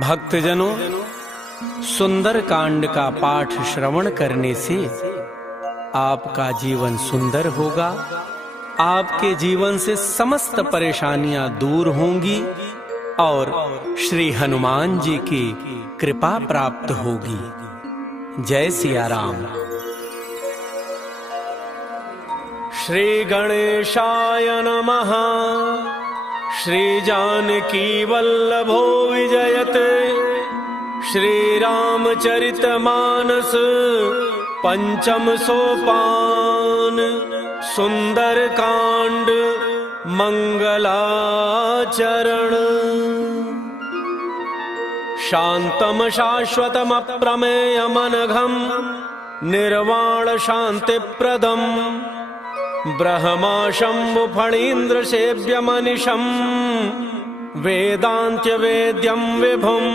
भक्तजनों, सुंदर कांड का पाठ श्रवण करने से आपका जीवन सुंदर होगा। आपके जीवन से समस्त परेशानियां दूर होंगी और श्री हनुमान जी की कृपा प्राप्त होगी। जय सिया राम। श्री गणेशाय नमः। श्री जानकी वल्लभो विजयते। श्री रामचरितमानस पंचम सोपान। सुंदर कांड मंगलाचरण। शांतम शाश्वतम अप्रमेयमनघम् निर्वाण शांतिप्रदम् ब्रह्मा शंभु फणीन्द्र सेव्यमनिशम् वेदांत्य वेद्यं विभुम्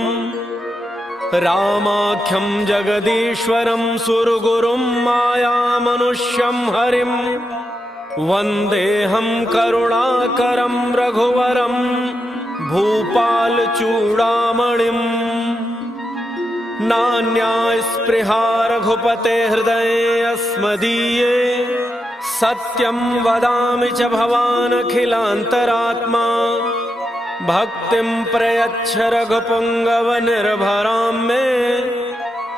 रामाख्यं जगदीश्वरं सुरगुरुं मायामनुष्यं हरिं वन्देऽहं करुणाकरं रघुवरं भूपाल चूडामणिम्। नान्या स्पृहा रघुपते हृदये अस्मदीये सत्यं वदामि च भवान् अखिलान्तरात्मा। भक्तिं प्रयच्छ रघुपुङ्गव निर्भरां मे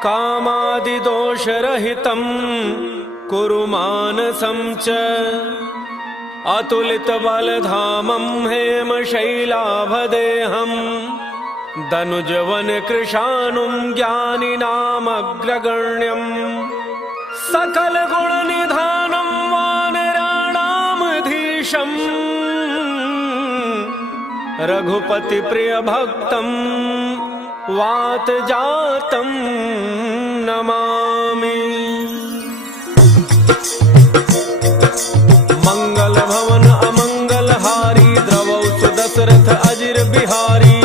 कामादिदोषरहितं कुरु मानसं च। अतुलितबलधामं हेमशैलाभदेहं दनुजवनकृशानुं ज्ञानिनामग्रगण्यं सकलगुणनिधानं वानराणामधीशम् रघुपति प्रिय भक्तं वातजातं नमामि। मंगल भवन अमंगलहारी द्रवौ सुदशरथ अजिर बिहारी।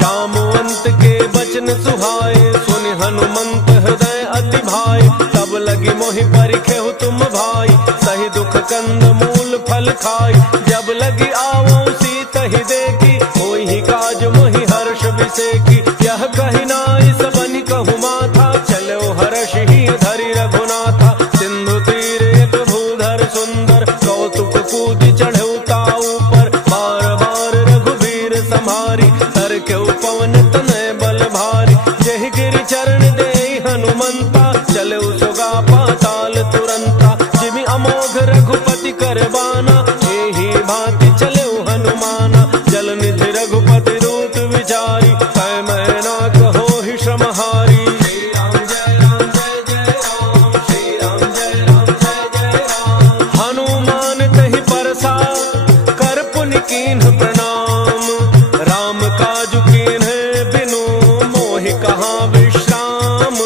जामवंत के बचन सुहाए सुनि हनुमंत हृदय अति भाई। तब लगी मोहि परिखेहु तुम भाई सही दुख कंद मूल फल खाई। जब लगी आवो सीतहि देखी होई ही काज मोहि हर्ष विसेकी। यह कहि नाई सबनि कहु माथा चलो हर्ष ही धरि रघुनाथा। सिंधु तीर एक भूधर सुंदर कौतुक कूदि चढ़ऊ ताऊ पर। बार बार रघुबीर संहारी तर केउ पवन तनय बल भारी। जेहि गिरि चरण देहि हनुमंता चले सुगा पाताल तुरंता। जिमि अमोघ रघुपति करबाना एहि भांति चले हनुमाना। जल निधि रघुपति दूत विचारी कै मैना कहो ही श्रमहारी। श्री राम जय राम जय जय राम। श्री राम जय राम जय जय राम। हनुमान तहि परसा कर पुनि कीन्ह प्रणाम। राम काजु कीन्ह बिनु मोहि कहाँ विश्राम।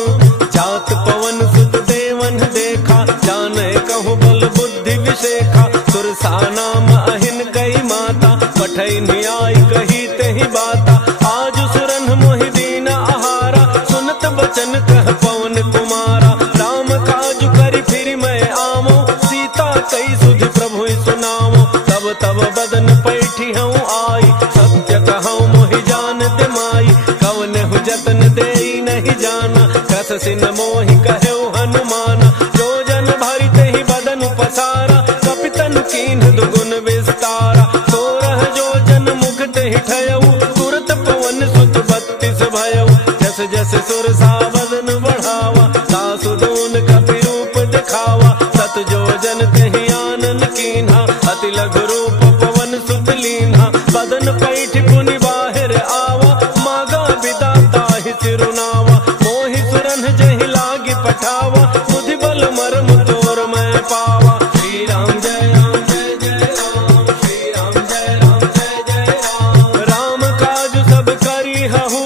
जात पवन सुत देवन देखा जाने कहु बल बुद्धि विशेखा। सुरसा नाम अहिन कई माता पठै न्याय कही तेहि बाता। आज सुरन मोहि दीन आहारा सुनत बचन कह पवन कुमारा। राम काज करि फिर मैं आवो सीता कई सुधि प्रभु सुनावो। तब तब बदन पैठी हूँ आई सत्य कहूँ मोहि जान दिमाई। कवनहु जतन देई नहीं जाना कस सिन मोहि कहु हनुमाना। जो जन भरि तेहि बदन पसारा कपितन कीन्ह दुगुन विस्तारा। सोरह जो जन मुख तेहि ठयऊ तुरत पवन सुत 32 भयऊ। जस जस सुरसा बदन बढ़ावा तासु दून कपि रूप दिखावा। सत जो जन तेहि आनन कीन्हा अति लघु रूप पवन सुत लीन्हा। बदन पैठि पुनि बाहिर आवा मागा बिदा ताहि सिरुनावा। मोहि सुरन जहि लागी पठावा बुद्धि बल मर्म तोर मैं पावा। श्री राम जय राम जय जय राम। श्री राम जय राम जय जय राम। राम काज सब करी हहु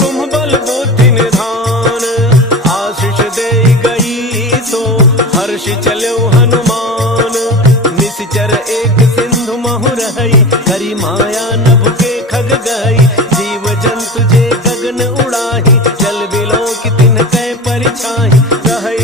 तुम बल बुद्धि निधान। आशीष देई गई सो हर्ष चलो हनुमान। निश्चर एक सिंधु महु रही करी माया नभ के खग गई। जीव जंतु जे गगन उड़ाही जल बिलो की तिन कै परिछाही। रहे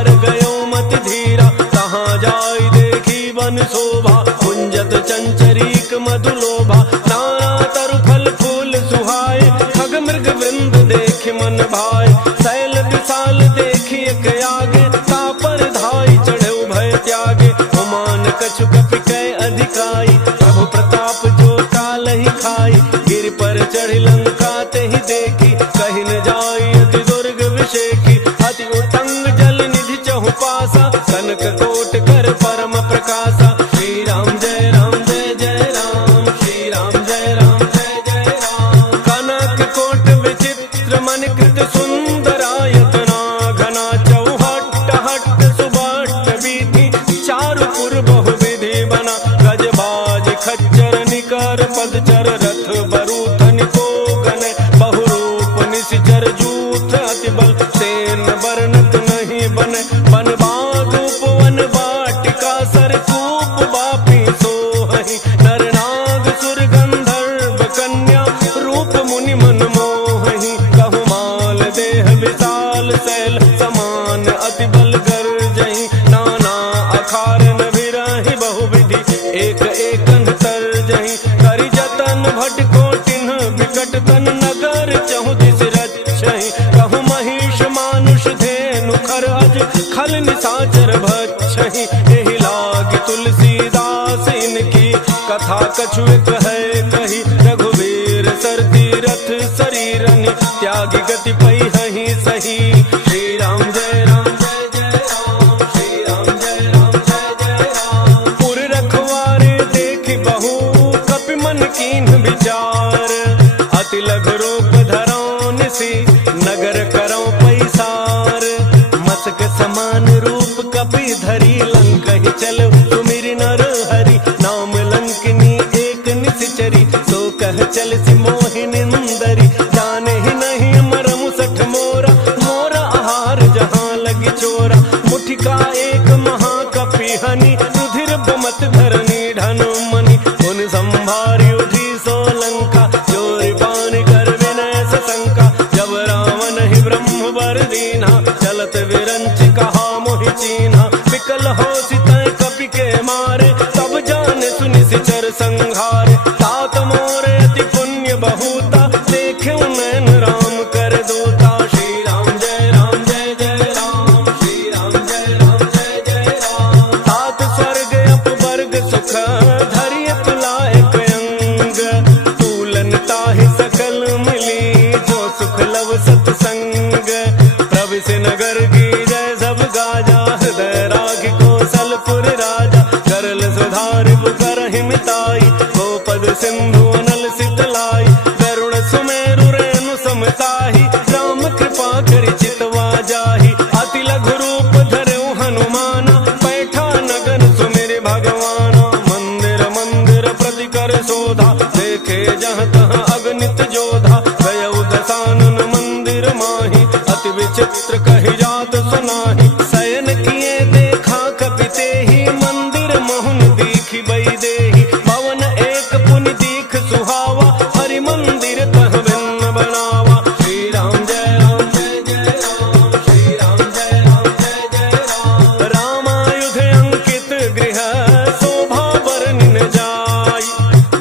हार गयो मत धीरा, तहाँ जाय देखी वन शोभा, कुंजत चंचरीक मधुलोभा, नाना तरु फल फूल सुहाए, खग मृग वृंद देख मन भाए, शैल विशाल देखी एक आगे, तापर धाई चढ़े भय त्यागे, ओमान कछु कपि कै अधिकाई, प्रभु प्रताप जो काल ही खाई, गिर पर चढ़ लंका ते ही देखी, कहीं न जाई अति दुर्ग विषेखी, अति उत्तंग जल निधि चहु पासा, कनक कोट कर परम प्रकाशा, श्री राम जय राम जय जय राम, श्री राम जय राम जय जय राम, कनक कोट विचित्र मन कृत सुंदरायतना, घना चौहट हट सुबट बीती, चारु पुर बहु विधि बना, गजबाज खच्चर निकर पदचर, रथ बरूथ निको गन, बहुरूप निशिचर जूथ अति बल, सेन वर्णत नहीं बन, बन बाग उपवन वाटिका, सरकूप बापी सोहहि, नर नाग सुर गंधर्व कन्या, रूप मुनि मन मोहहि, कहु माल देह विशाल शैल, समान अति बल गर्जहि, नाना अखारन विरहि बहुविधि, एक एकन तरजहि, करि जतन भट कोटिन विकट तन, नगर चहु दिस रक्षहि, कहु महिष मानुष धेनु खर अज, खल निशाचर भक्षहि, एहि लाग तुलसीदास इनकी, कथा कछु एक है कही, रघुवीर सर तीरथ शरीरनि, त्यागी गति पहिहि सही, श्री राम जय राम जय जय राम, श्री राम जय राम जय जय राम, पुर रखवारे देखि बहु कपि मन कीन्ह विचार, अति लघु रूप धरौ निसि, नगर करौ पैसार, मसक समान रूप कपि धरी, लंकहि चलौ सुमिरि नर हरि, नाम लंकिनी एक निशिचरी, सो कह चल सि मोहि निंदरी, जाने ही नहीं मरम सठ मोरा, मोरा आहार जहाँ लगी चोरा, मुठिका एक महाकपि हनि, रुधिर बमत धरनी ढन मनि, उन संभारी उठी सो लंका, चोरी पान कर विनय सशंका, जब रावण ही ब्रह्म वर दीन्हा, चलत विरंच कहा मोहि चीन्हा, विकल हो सितय कपि के मारे, तब जान सुनि सिचर संहारे, तात मोरे अति पुण्य बहुता, देखे नैन राम कर दूता, श्री राम जय राम जय जय राम, श्री राम जय राम जय जय राम, तात स्वर्ग अपवर्ग सुख, धरिय तुलायक अंग, तूलन ताहि सकल मिली, जो सुख लव सतसंग, प्रविश नगर की जय सब गाजा, हृदय राग कौशलपुर राजा, करल सुधारि करहि मिताई, गोपद सिंधु अनल सितलाई, गरुड़ सुमेरु रेणु समताहि, राम कृपा करि चितवा जाहि, अति लघु रूप धरऊ हनुमाना, बैठा नगर सुमिरि भगवाना, मंदिर मंदिर प्रति कर शोधा, देखे जहाँ तहाँ अगणित जोधा, गयउ दसानन मंदिर माहि, अति विचित्र कहि जात सुनाहि, शयन किए देखा कपि तेहि, मंदिर मोहन दीखि बई देहि, भवन एक पुनि दीख सुहावा, हरि मंदिर तह भिन्न बनावा, श्री राम जय राम जय जय राम, श्री राम जय राम जय जय राम, रामायुध अंकित गृह, शोभा बरनिन जाय,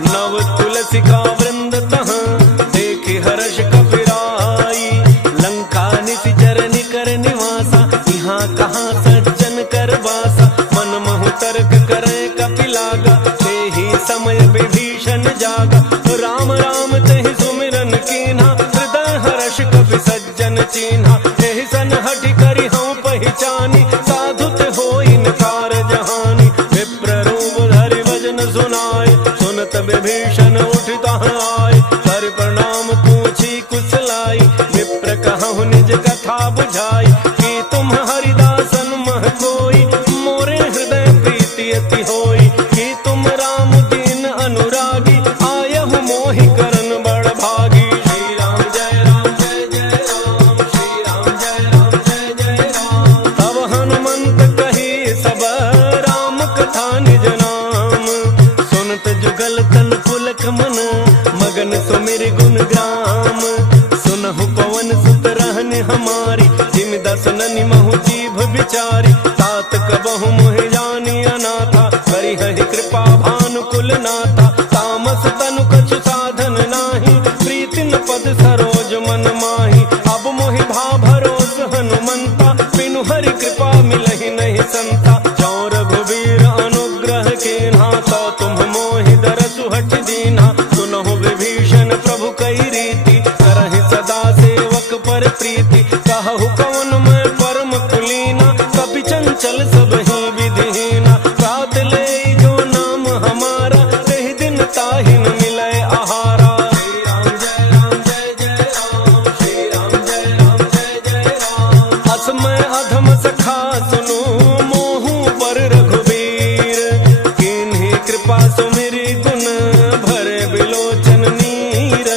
नव तुलसिका वृंद तहाँ, देखि हर्ष कपिराई, लंका निशिचर निकर निवासा, यहाँ कहाँ सज्जन कर वासा, मन महु तर्क करे कपि लागा, तेहि समय विभीषण जागा, राम राम तेहि सुमिरन कीन्हा, हृदय हर्ष कपि सज्जन चीन्हा, एहि सन हठि करि हऊँ पहिचानी, साधु ते होई नकार जहानी, विप्र रूप धरि भजन सुनाए, सुनत विभीषण उठि तहाँ आए, कर प्रणाम पूछी कुशलाई, विप्र कहहुँ निज कथा बुझाई, कि तुम हरिदासन मह कोई, मोरे हृदय प्रीति अति होई, कि तुम राम दीन अनुरागी, आयहु मोहि करन बड़ भागी, श्री राम जय राम जय जय राम, श्री राम जय राम जय जय राम, तब हनुमंत कही सब राम कथा निज नाम, सुनत जुगल तन पुलक मन, मगन सुमिरि गुण ग्राम, सुनहु पवन सुत रहनि हमारी, जिम दसननि महु जीभ ब्रह्मचारी तात कबहु मोहि जानी अनाथा करी हहि कृपा भानुकुल नाथा तामस तनु कछु साधन नाही प्रीति न पद सरोज मन माही अब मोहि भा भरोस हनुमंता बिनु हरि कृपा मिलहि नहीं संता जौ रघुबीर अनुग्रह कीन्हा तो तुम मोहि दरसु हठ दीन्हा सुनहु विभीषण प्रभु कई रीति करहि सदा सेवक पर प्रीति कहु कवन मैं परम कुलीना कपि चंचल सब ही विधिहीना प्रात ले जो नाम हमारा तेहि दिन ताहि न मिलै आहारा श्री राम जय राम जय जय राम श्री राम जय राम जय जय राम असमय अधम सखा सुनु मोहु पर रघुबीर किन्हीं कृपा सुमिरि गुण भरे बिलोचन नीर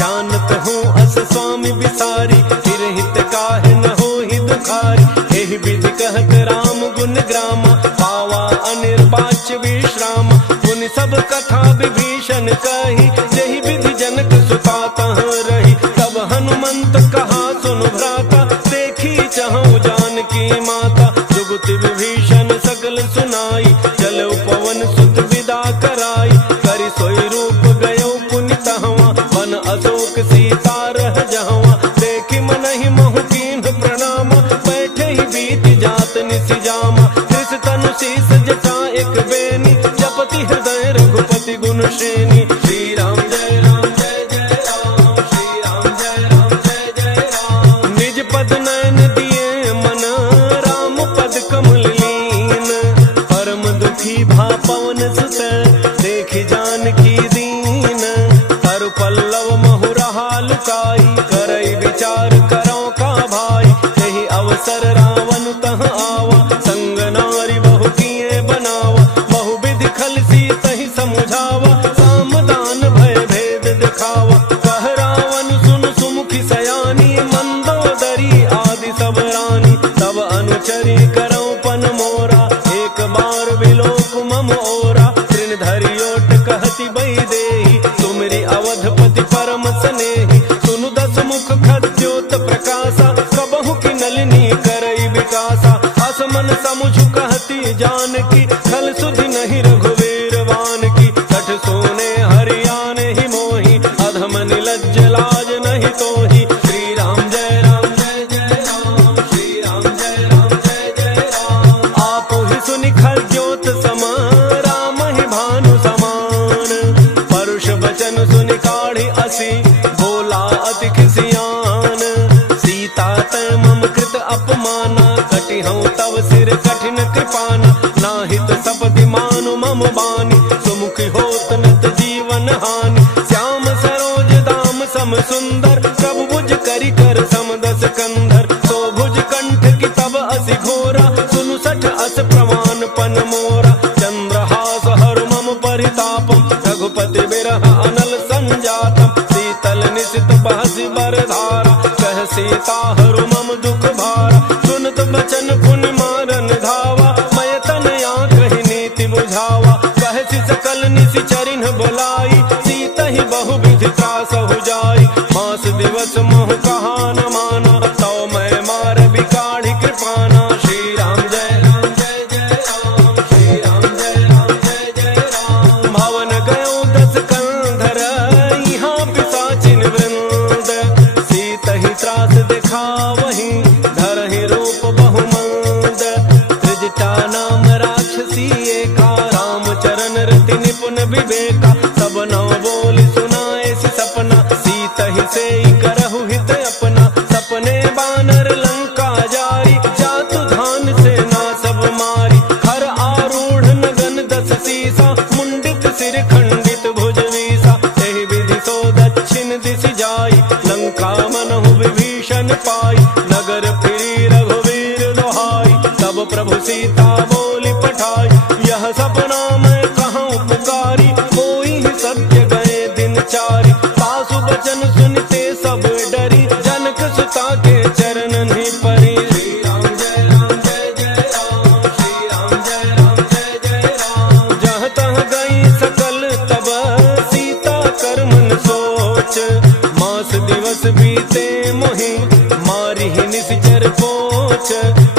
जानत हूँ अस स्वामी बिसारी फिर हित काहे न होहि दुखारी एहि विधि कहत राम गुण ग्रामा पावा अनिर्वाच्य विश्राम मुनि सब कथा विभीषण कही जहि विधि जनक सुता तह रही तब हनुमंत कहा सुनु भ्राता देखी चहु जानकी माता जुगति विभीषण सकल सुनाई चलो पवन सुत विदा कराई करि सोई रूप गयो पुनि तहवा बन अशोक सीता रह जहवा देखि मनहि महु कीन्ह प्रणाम बैठे ही बीत जात निसि जामा कृष तनु शीस जटा एक बेनी जपति हृदय रघुपति गुण श्रेणी श्री राम जय राम जय जय राम श्री राम जय राम जय जय राम निज पद नयन दिए मन राम पद कमल लीन परम दुखी भा पवन सुत देखि जानकी दीन तरु पल्लव महु रहा लुकाई करई विचार करो का भाई यही अवसर रावण तह आवा संग नारी बहु किए बनावा बहु विधि खल सीत ही समुझावा सामदान भय भेद दिखावा कह रावण सुन सुमुखी सयानी मंदोदरी आदि सब रानी तब अनुचरी करो पन मोरा एक बार विलोक मम ओरा तृण धरि ओट कहति बई देहि तुमरी अवधपति परम स्नेही सुनु दस मुख खद्योत प्रकाशा कबहु की नलिनी करई विकासा असमन समुझ कहती जानकी खल सुधि नहीं रघुवीर वान की कठ सोने हरियाने ही मोही अधम निलज्ज लाज नहीं तोही श्री राम जय राम जय जय राम श्री राम जय राम जय जय राम आपो ही सुनि खद्योत सम राम ही भानु समान परुष बचन सुनि काढ़ी असी बोला अति खिसियान सीता तय मम कृत अपमाना कटि हूँ तव सिर कठिन कृपाना नाहित सपति मानु मम बानी सुमुखी होत नत जीवन हानि श्याम सरोज दाम सम सुंदर प्रभु भुज करि कर समदस कंधर तो भुज कंठ की तब असि घोरा सुनु सठ अस प्रमाण पन मोरा चंद्रहास हर मम परितापम रघुपति बिरह अनल संजातम शीतल निशित बहसि बरधारा कह सीता हरु मम दुख भारा सुनत बचन पुनि मारन धावा मय तनया कहि नीति बुझावा कहसि सकल निसि चरिन बोलाई सीता ही बहु विधि त्रास हो जाई मास दिवस मोह कहा न माना तो मैं मार बिकाढ़ी कृपाना श्री राम जय राम जय जय राम श्री राम जय राम जय जय राम भवन गयो दस कंधर यहाँ पिशाचिन वृंद सीत ही त्रास दिखावहि धरहि रूप बहुमंद त्रिजटा नाम राक्षसी एका राम चरण रति निपुण विवेका सब नव बोली सुनाए सि सपना सीत ही से करहु हित अपना सपने बानर लंका जारी जातु धान से ना सब मारी हर आरूढ़ नगन दस सीसा मुंडित सिर खंडित भुज वीसा एहि विधि सो दक्षिण दिशि जाई लंका मनहु विभीषण पाई नगर फिरी रघुवीर दोहाई तब प्रभु सीता बोली पठाई यह सपना मैं कहूँ पुकारी कोई ही सत्य गए दिन चारी सासु बचन सुनते सब डरी जनक सुता के चरण नहीं परी श्री राम जय राम जय जय राम श्री राम जय राम जय जय राम जहाँ तह गई सकल तब सीता कर मन सोच मास दिवस बीते मोहि मारी ही निश्चर पोच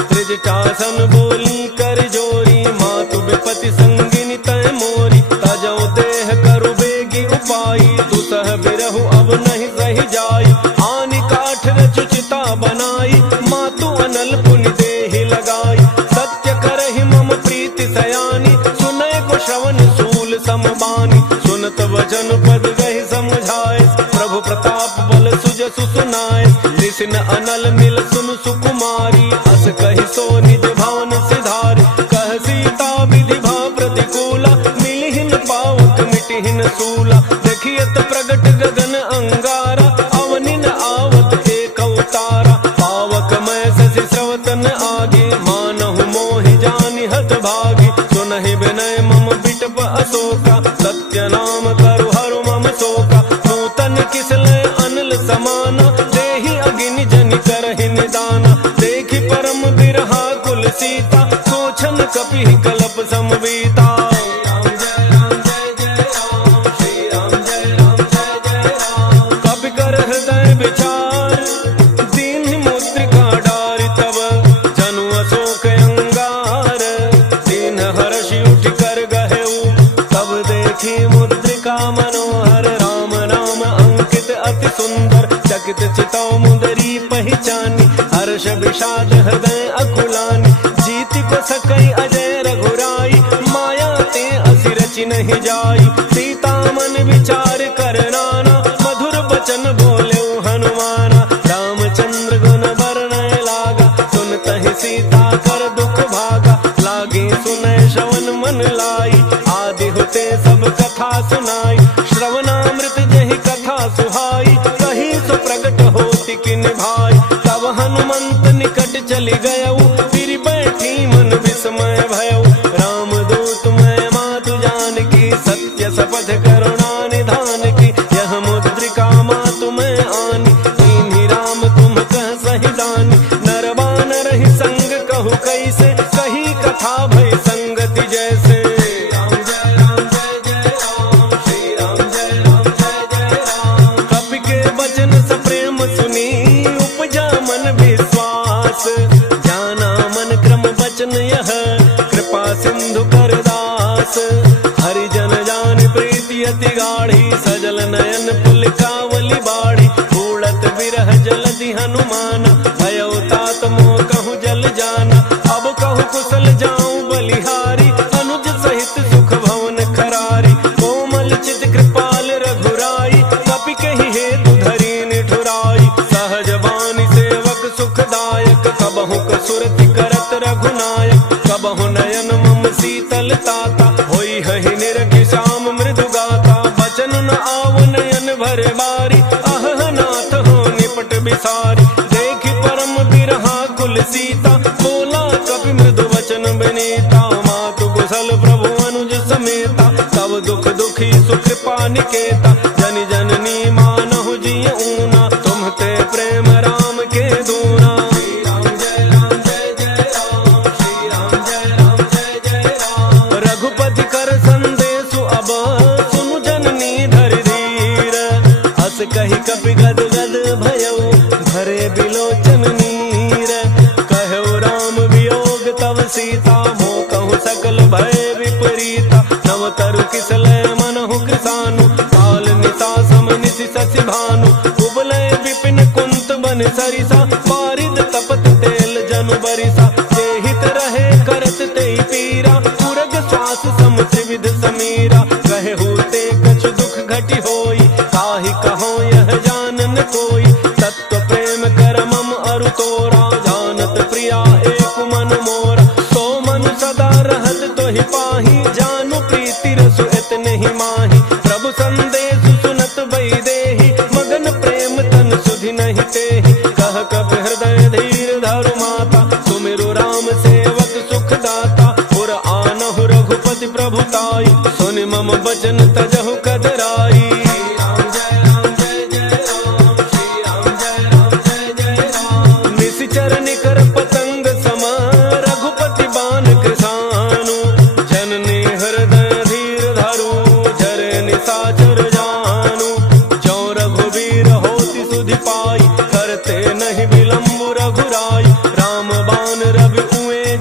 त्रिजटा दुशासन बोली कर जोरी, मातु विपति संगिनी तय मोरी। तजौ देह करु बेगी उपाई, दुसह बिरहु अब नहीं सही जाई। आनि काठ रचुचिता बनाई, मातु अनल पुनि देहि लगाई। सत्य करहि मम प्रीति सयानी, सुनय को श्रवण सूल समबानी। सुनत वचन पद गहि समझाए, प्रभु प्रताप बल सुजसु सुनाए। ऋषि न अनल मिल सुन सुकुमारी, अस कहि सो निज भावन सिधारी। कह सीता विधि भा प्रतिकूला, मिलिहिन पावक मिटिहिन सूला। देखियत प्रगट गगन अंगारा, अवनि न आवत एक अवतारा। पावक मैं शशि स्रवतन आगे, मानहु मोहि जानि हत भागी। सुनहि विनय मम बिटप अशोका, सत्य नाम करु हरु मम शोका। नूतन किसलय अनल समाना, देहि अगिनि जनि करहि निदाना। देखि परम बिरहा कुल सीता, सोचन कपि कलप समवीता। कपि कर हृदय विचार, दीन्हि मुद्रिका डारि तब। जनु अशोक अंगार, दीन हर्षि उठि कर गहेउ। तब देखी मुद्रिका मनोहर, राम नाम अंकित अति सुंदर। चकित चितौ मुदरी पहचानी, हर्ष विषाद हृदय अकुलानी। जीति को सकई अजय रघुराई, माया ते असि रचि नहीं जाई। सीता मन विचार कर नाना, मधुर बचन बोले हनुमाना। रामचंद्र गुण वर्णय लागा, सुनतहि सीता कर दुख भागा। लागे सुनय श्रवण मन लाई, आदि होते सब कथा सुनाई। श्रवणामृत जहि कथा सुहाई, कही सो प्रगट होति किन भाई। तब हनुमंत निकट चली गयऊ, फिर बैठी मन विस्मय भयऊ। राम दूत मैं मातु जानकी, सत्य शपथ करुणा निधान की। यह मुद्रिका मातु मैं आनी, दीन्हि राम तुम कह सही दानी। नर बानर ही संग कहु कैसे, कही कथा भय संगति जैसे। कपि के वचन सप्रेम सुनी, उपजा मन विश्वास। जाना मन क्रम वचन यह, कृपा सिंधु कर दास। हरिजन जान प्रीति अति गाढ़ी, सजल नयन पुलकावली बाढ़ी। उड़त विरह जलधि हनुमाना, भयउ तात मोह कहूँ जल जाना। अब कहूँ कुशल जाऊं बलिहारी, अनुज सहित सुख भवन खरारी। कोमल चित कृपाल रघुराई, कपि कहि हेतु धरि निठुराई। सहज बानी सेवक सुखदायक, कबहु कसुरति करत रघुनायक। कबहु नयन मम शीतल ताता, होई हहि निरखि श्याम मृदु गाता। बचन न आव नयन भरे बारी, अह नाथ हो निपट बिसारी। देखि परम बिरहा कुल सीता, बोला कपि मृदु वचन विनीता। मातु कुशल प्रभु अनुज समेता, तब दुख दुखी सुकृपा निकेता। जनि जननी मानहु जिय ऊना, तुम्हते प्रेम राम के दूना। रघुपति कर संदेशु अब, सुनु जननी धरि धीर। हस कहि कपि गद गद भयउ, भरे बिलोचन नीर। कहु राम वियोग तव सीता, मोह कहु सकल भय विपरीता। नव तरु किसलय मनहु कृसानु, काल निशा सम निशि शशि भानु। उबलय विपिन कुंत बन सरिसा, बारिद तपत तेल जनु बरिसा। जेहित रहे करत तेहि पीरा, उरग श्वास सम त्रिविध समीरा। कहे होते कछु दुख घटि होई, काहि कहो यह जानन कोई। तत्व प्रेम कर मम अरु तोरा, जानत प्रिया एक मन मोरा। सो मन सदा रहत तोहि पाही, जानु प्रीति रसु इतने ही माही। प्रभु संदेश सुनत वैदेही, मगन प्रेम तन सुधि नहीं तेहि। कह कपि हृदय धीर धरु माता, सुमिरु राम सेवक सुख दाता। पुर आनहु रघुपति प्रभुताई, सुनि मम वचन तजहु कदराई। निशिचर निकर पतंग सम, रघुपति बान कृसानु। जननी हृदय धीर धरु, झरे निशाचर जानु। जो रघुवीर होति सुधि पाई, करते नहीं विलम्ब रघुराई। राम बान रवि उए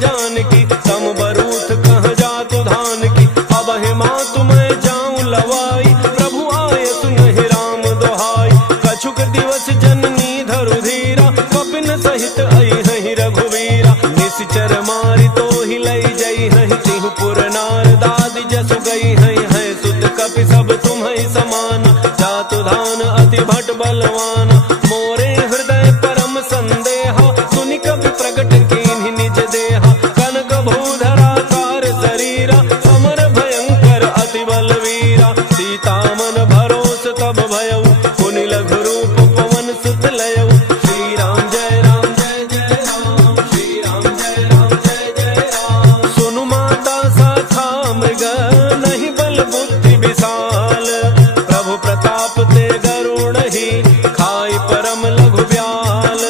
लई जई हैं तिहु पुर नार दादी जसु गई हैं सुत कपि सब तुम्हें समान जातु धान अति भट बलवान मोरे हृदय परम संदेहा सुनि कपि प्रगट कीन्हि निज देहा कनक भूधराकार शरीरा समर भयंकर अति बलवीरा सीता मन भरोस तब भयउ पुनि लघु रूप पवन सुत लयउ श्री राम जय राम जय जय राम श्री राम जय राम जय जय राम सुनु माता साथा मृग नहीं बल बुद्धि विशाल प्रभु प्रताप ते गरुण ही खाई परम लघु ब्याल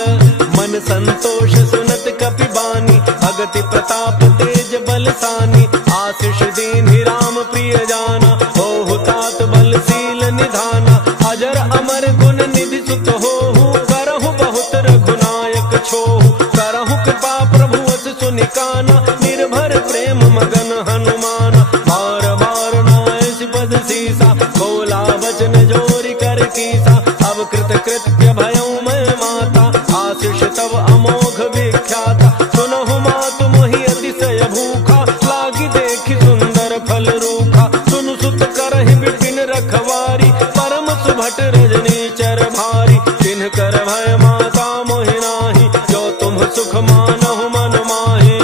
मन संतोष सुनत कपि बानी भगति प्रताप तेज बलसानी आशीष दीन्हि राम प्रिय जाना हो तात बलशील निधाना अजर अमर गुण निधि सुत होहु करहु बहुत रघुनायक छोहु करहु कृपा प्रभु अस सुनि काना निर्भर प्रेम मगन हनुमान बार बार नायस पद सीसा बोला वचन जोरि कर कीसा अब कृत कृत्य भयउ मैं माता आशीष तब अमोघ विख्याता सुनहु मातु मोहि अतिशय भूखा लागी देखि सुंदर फल रूखा सुनु सुत करहि विपिन रखवारी परम सुभट रजनी चर भारी तिन्ह कर भय माता मोहि नाही जो तुम सुख मानहु मन माहि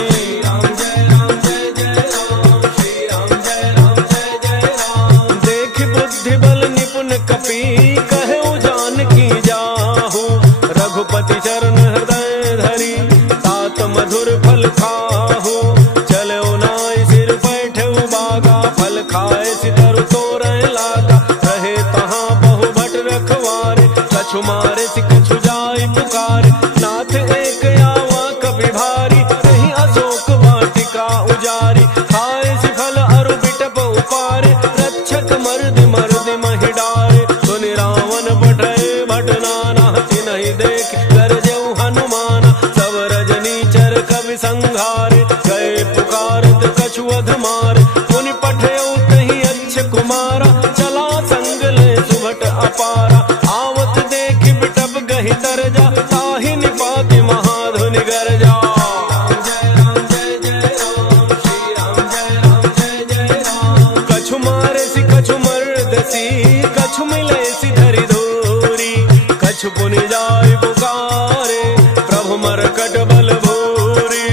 राम जय राम जय जय राम श्री राम जय राम जय जय राम देख बुद्धि बल निपुण कपि कहु जानकी जाहु रघुपति चरण हृदय धरी तात मधुर फल खाहु चलो नाय सिर बैठऊ बागा फल खाए सितरु तोरय लागा रहे तहाँ बहु भट रखवारे कछु मारे सि कछु जाय पुकारे नाथ एक आवा कपि भारी कहीं अशोक वाटिका उजारी खाए सि फल अरु बिटप उपारे रक्षक मर्द मर्द महि डारे सुनि रावण बढ़े भट नाना तिनहि देख गरजऊ हनुमान सब रजनी चर कवि संघारे गए पुकारत कछु अध मारे मुनि पठयउ तहि अच्छ कुमारा चला संग ले सुभट अपारा आवत देखि बिटप गहि तरजा ताहि निपाति महाधुनि गरजा जय राम जय जय राम श्री राम जय राम जय जय राम कछु मारे सि कछु मर्दसी कछु मिले सि धरि धूरी कछु पुनि जाय पुकारे प्रभु मरकट बल भूरी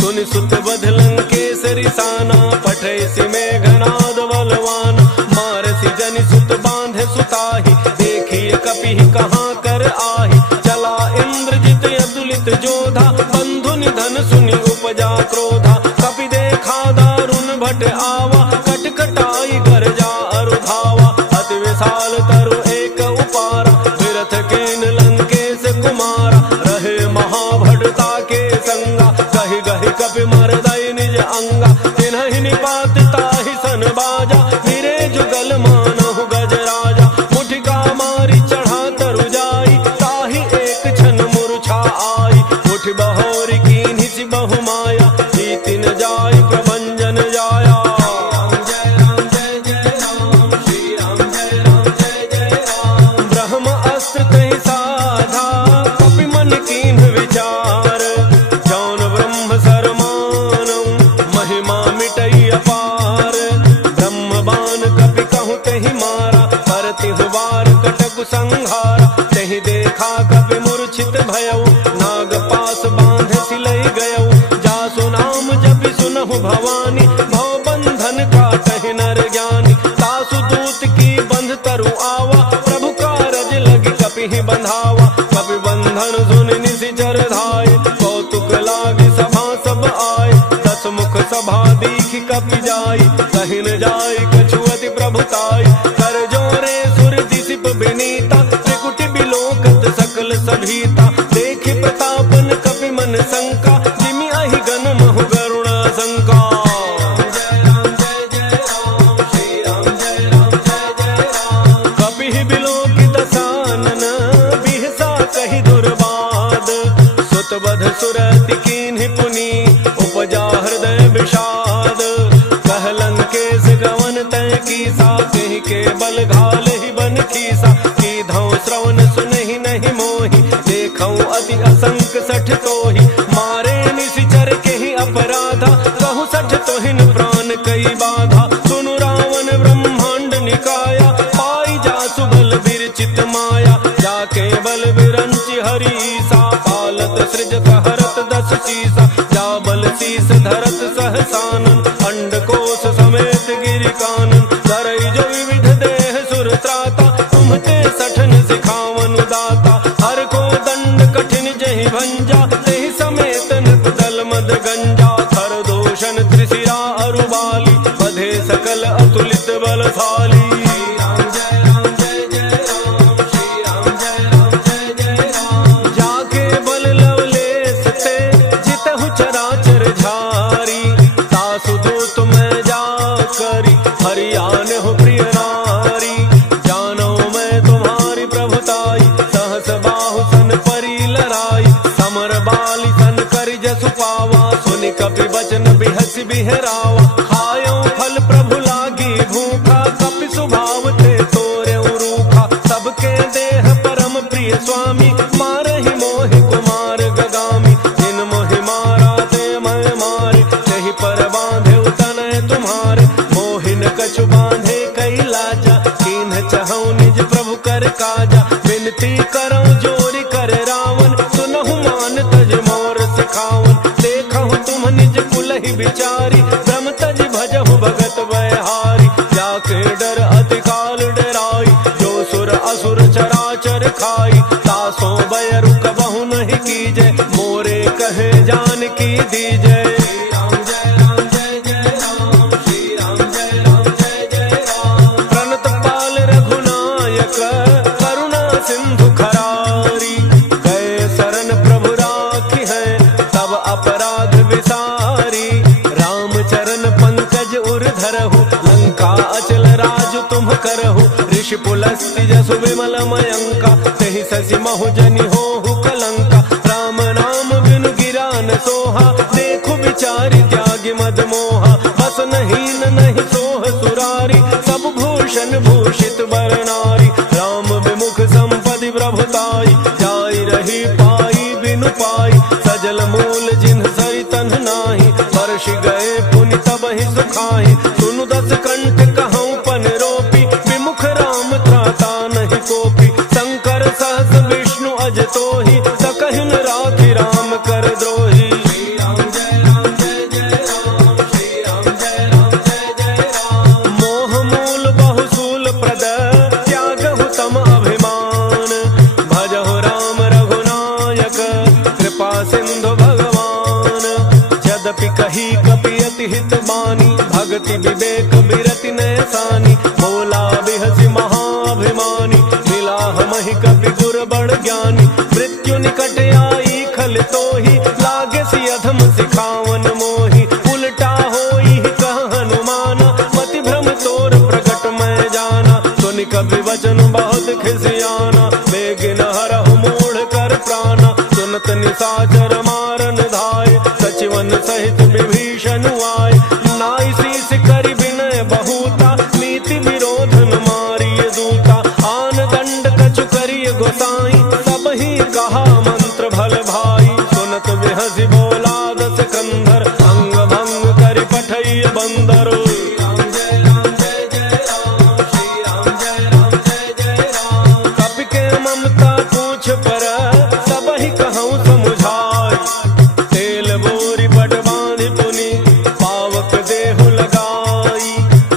सुनि सुत बध लंकेसरि साना पठै सि मेघनाद बलवान मारसि जनि सुत बांधे सुताहि देखिए कपि कहाँ कर आहि चला इंद्रजित अतुलित जोधा बंधु निधन सुनि उपजा क्रोधा कपि देखा दारुण भट आवा कटकटाई गरजा अरु धावा अति विशाल तरु एक उपारा विरथ केन लंकेश कुमारा रहे महाभटता के संगा कहि गहि कपि मरदई निज अंगा तिन्हि निपात ताहि सन बाजा फिरे जुगल मानहु गजराजा मुठिका मारी चढ़ा तरु जाई ताहि एक क्षण मूर्छा आई उठ बहोरी कीन्हि सि बहु माया जीति न जाय प्रभंजन जाया राम जय राम जय जय राम श्री राम जय राम जय जय राम ब्रह्म अस्त्र तहि साधा कपि मन कीन्ह विचार जौन ब्रह्म सरमानम महिमा मिटई अपार ब्रह्म बाण कपि कहु तहि मारा परतिहु वार कटकु संहारा तहि देखा कपि मूर्छित भयउ नाग पास बांध सिलई गयउ जासु नाम जपि सुनहु भवानी भव बंधन काटहि नर ज्ञानी तासु दूत की बंध तरु आवा प्रभु कारज लगी कपि ही बंधावा कपि बंधन सुनि निशिचर धाय कौतुक लागी सभा सब आए दस मुख सभा दीखि कपि जाई कहि न जाय कछु अति प्रभुताई कर जोरे सुर दिसिप विनीता त्रिकुटि बिलोकत सकल सभीता देखि प्रतापन कपि मन शंका जिमि अहि गन महु गरुणा शंका जय राम जय जय राम श्री राम जय राम जय जय राम कपि बिलोकित सानन बिहसा कहि दुर्बाद सुत बध सुरति कीन्हि पुनि उपजा हृदय विषाद कहलन केस गवन तय कीसा कहि के बल घाल ही बन खीसा की धौ श्रवण सुनहि नहीं मोहि देखौ अति असंक सठ तोहि मारे निशिचर के ही अपराधा कहु सठ तोहिन प्राण कई बाधा। सुनु रावण ब्रह्मांड निकाया, पाई जासु बल विरचित माया। जाके बल विरंचि हरीसा, पालत सृजत हरत दस शीसा। जा बल शीस धरत सहसानन, अंडकोश समेत गिरि कानन। करई जो विविध देह सुर त्राता, तुमते सठन सिखावन दाता। हर को दंड कठिन जहि भंजा, तेहि समेत नृप दल मद गंजा। खर दोषण त्रिशिरा अरुबाली, बधे सकल अतुलित बलशाली। जाके बल लवलेश ते जितहु चराचर झारी। तासु दूत मैं जा करी, हरियान हो प्रिय नारी। जानो मैं तुम्हारी प्रभुताई, सहस बाहु सन परी लड़ाई। समर बाली सन करि जसु पावा, सुनि कपि बचन बिहसि बिहरावा। खायो फल प्रभु लागी भूखा, कपि स्वभाव थे तोरे रूखा। सबके देह परम प्रिय स्वामी, मारहि मोहि कुमार गगामी। जिन मोहि मारा ते मैं मारे, तेहि पर बांधे तनय तुम्हारे। मोहिन कछु बांधे कई लाजा, कीन्ह चहु निज प्रभु कर काजा। विनती करौ जोरि कर रावण, सुनहु मान तज मोर सिखावन। देखहु तुम निज कुलहि विचारी, ब्रह्म तज भजहु भगत वैहारी। जाके डर अति काल डराई, जो सुर असुर चराचर खाई। तासो बैरु कबहु नहीं कीजय, मोरे कहे जानकी दीजय। प्रणत पाल रघुनायक, करुणा सिंधु खरारी। गए शरण प्रभु राखी है, तब अपराध विसारी। राम चरण पंकज उर धरहु, लंका अचल राज तुम करहु। ऋषि पुलस्त्य जसु विमल मयंका, तेहि शशि महु जनि होहु कलंका। राम नाम बिनु गिरा न सोहा, देखु विचारि त्यागि मद मोहा। बस हीन नहीं सोह सुरारी, सब भूषण भूषित बर नारी। राम विमुख संपदि प्रभुताई, जाई रही पाई बिनु पाई। सजल मूल जिन्ह सरितन नाही, वर्ष गए पुनि तबहि सुखाहि। सुनु दस कंठ कहूँ पन रोपी, विमुख राम त्राता नहीं कोपी। शंकर सहस विष्णु अज तोहि, सकहिन राखि राम कर द्रोही। मोह मूल बहुसूल प्रद, त्यागहु तम अभिमान। भजहु राम रघुनायक, कृपा सिंधु भगवान। यद्यपि कही कपि अति हित बानी, भगति विवेक बिरति नैसानी। बोला बिहसि महाभिमानी, मिला हमहि कपि गुर बड़ ज्ञानी। मृत्यु निकट आई खल तोहि, लागे सि अधम सिखावन मोहि। उल्टा होई कह हनुमाना, मति भ्रम तोर प्रगट मैं जाना। सुनि कपि वचन बहुत खिसियाना, बेगिन हरहु मूढ़ कर प्राणा। सुनत निशाचर मारन धाय, सचिवन सहित विभीषण आए। नाई शीस करि विनय बहुता, नीति विरोधन मारिय दूता। आन दंड कछु करिय गोसाई, सबहि कहा मंत्र भल भाई। सुनत बिहसि बोला दस कंधर, अंग भंग करि पठैय बंदर। कपि के ममता पूछ पर, सबहि कहूँ समुझाई। तेल बोरी पट बांधि पुनि, पावक देहु लगाई।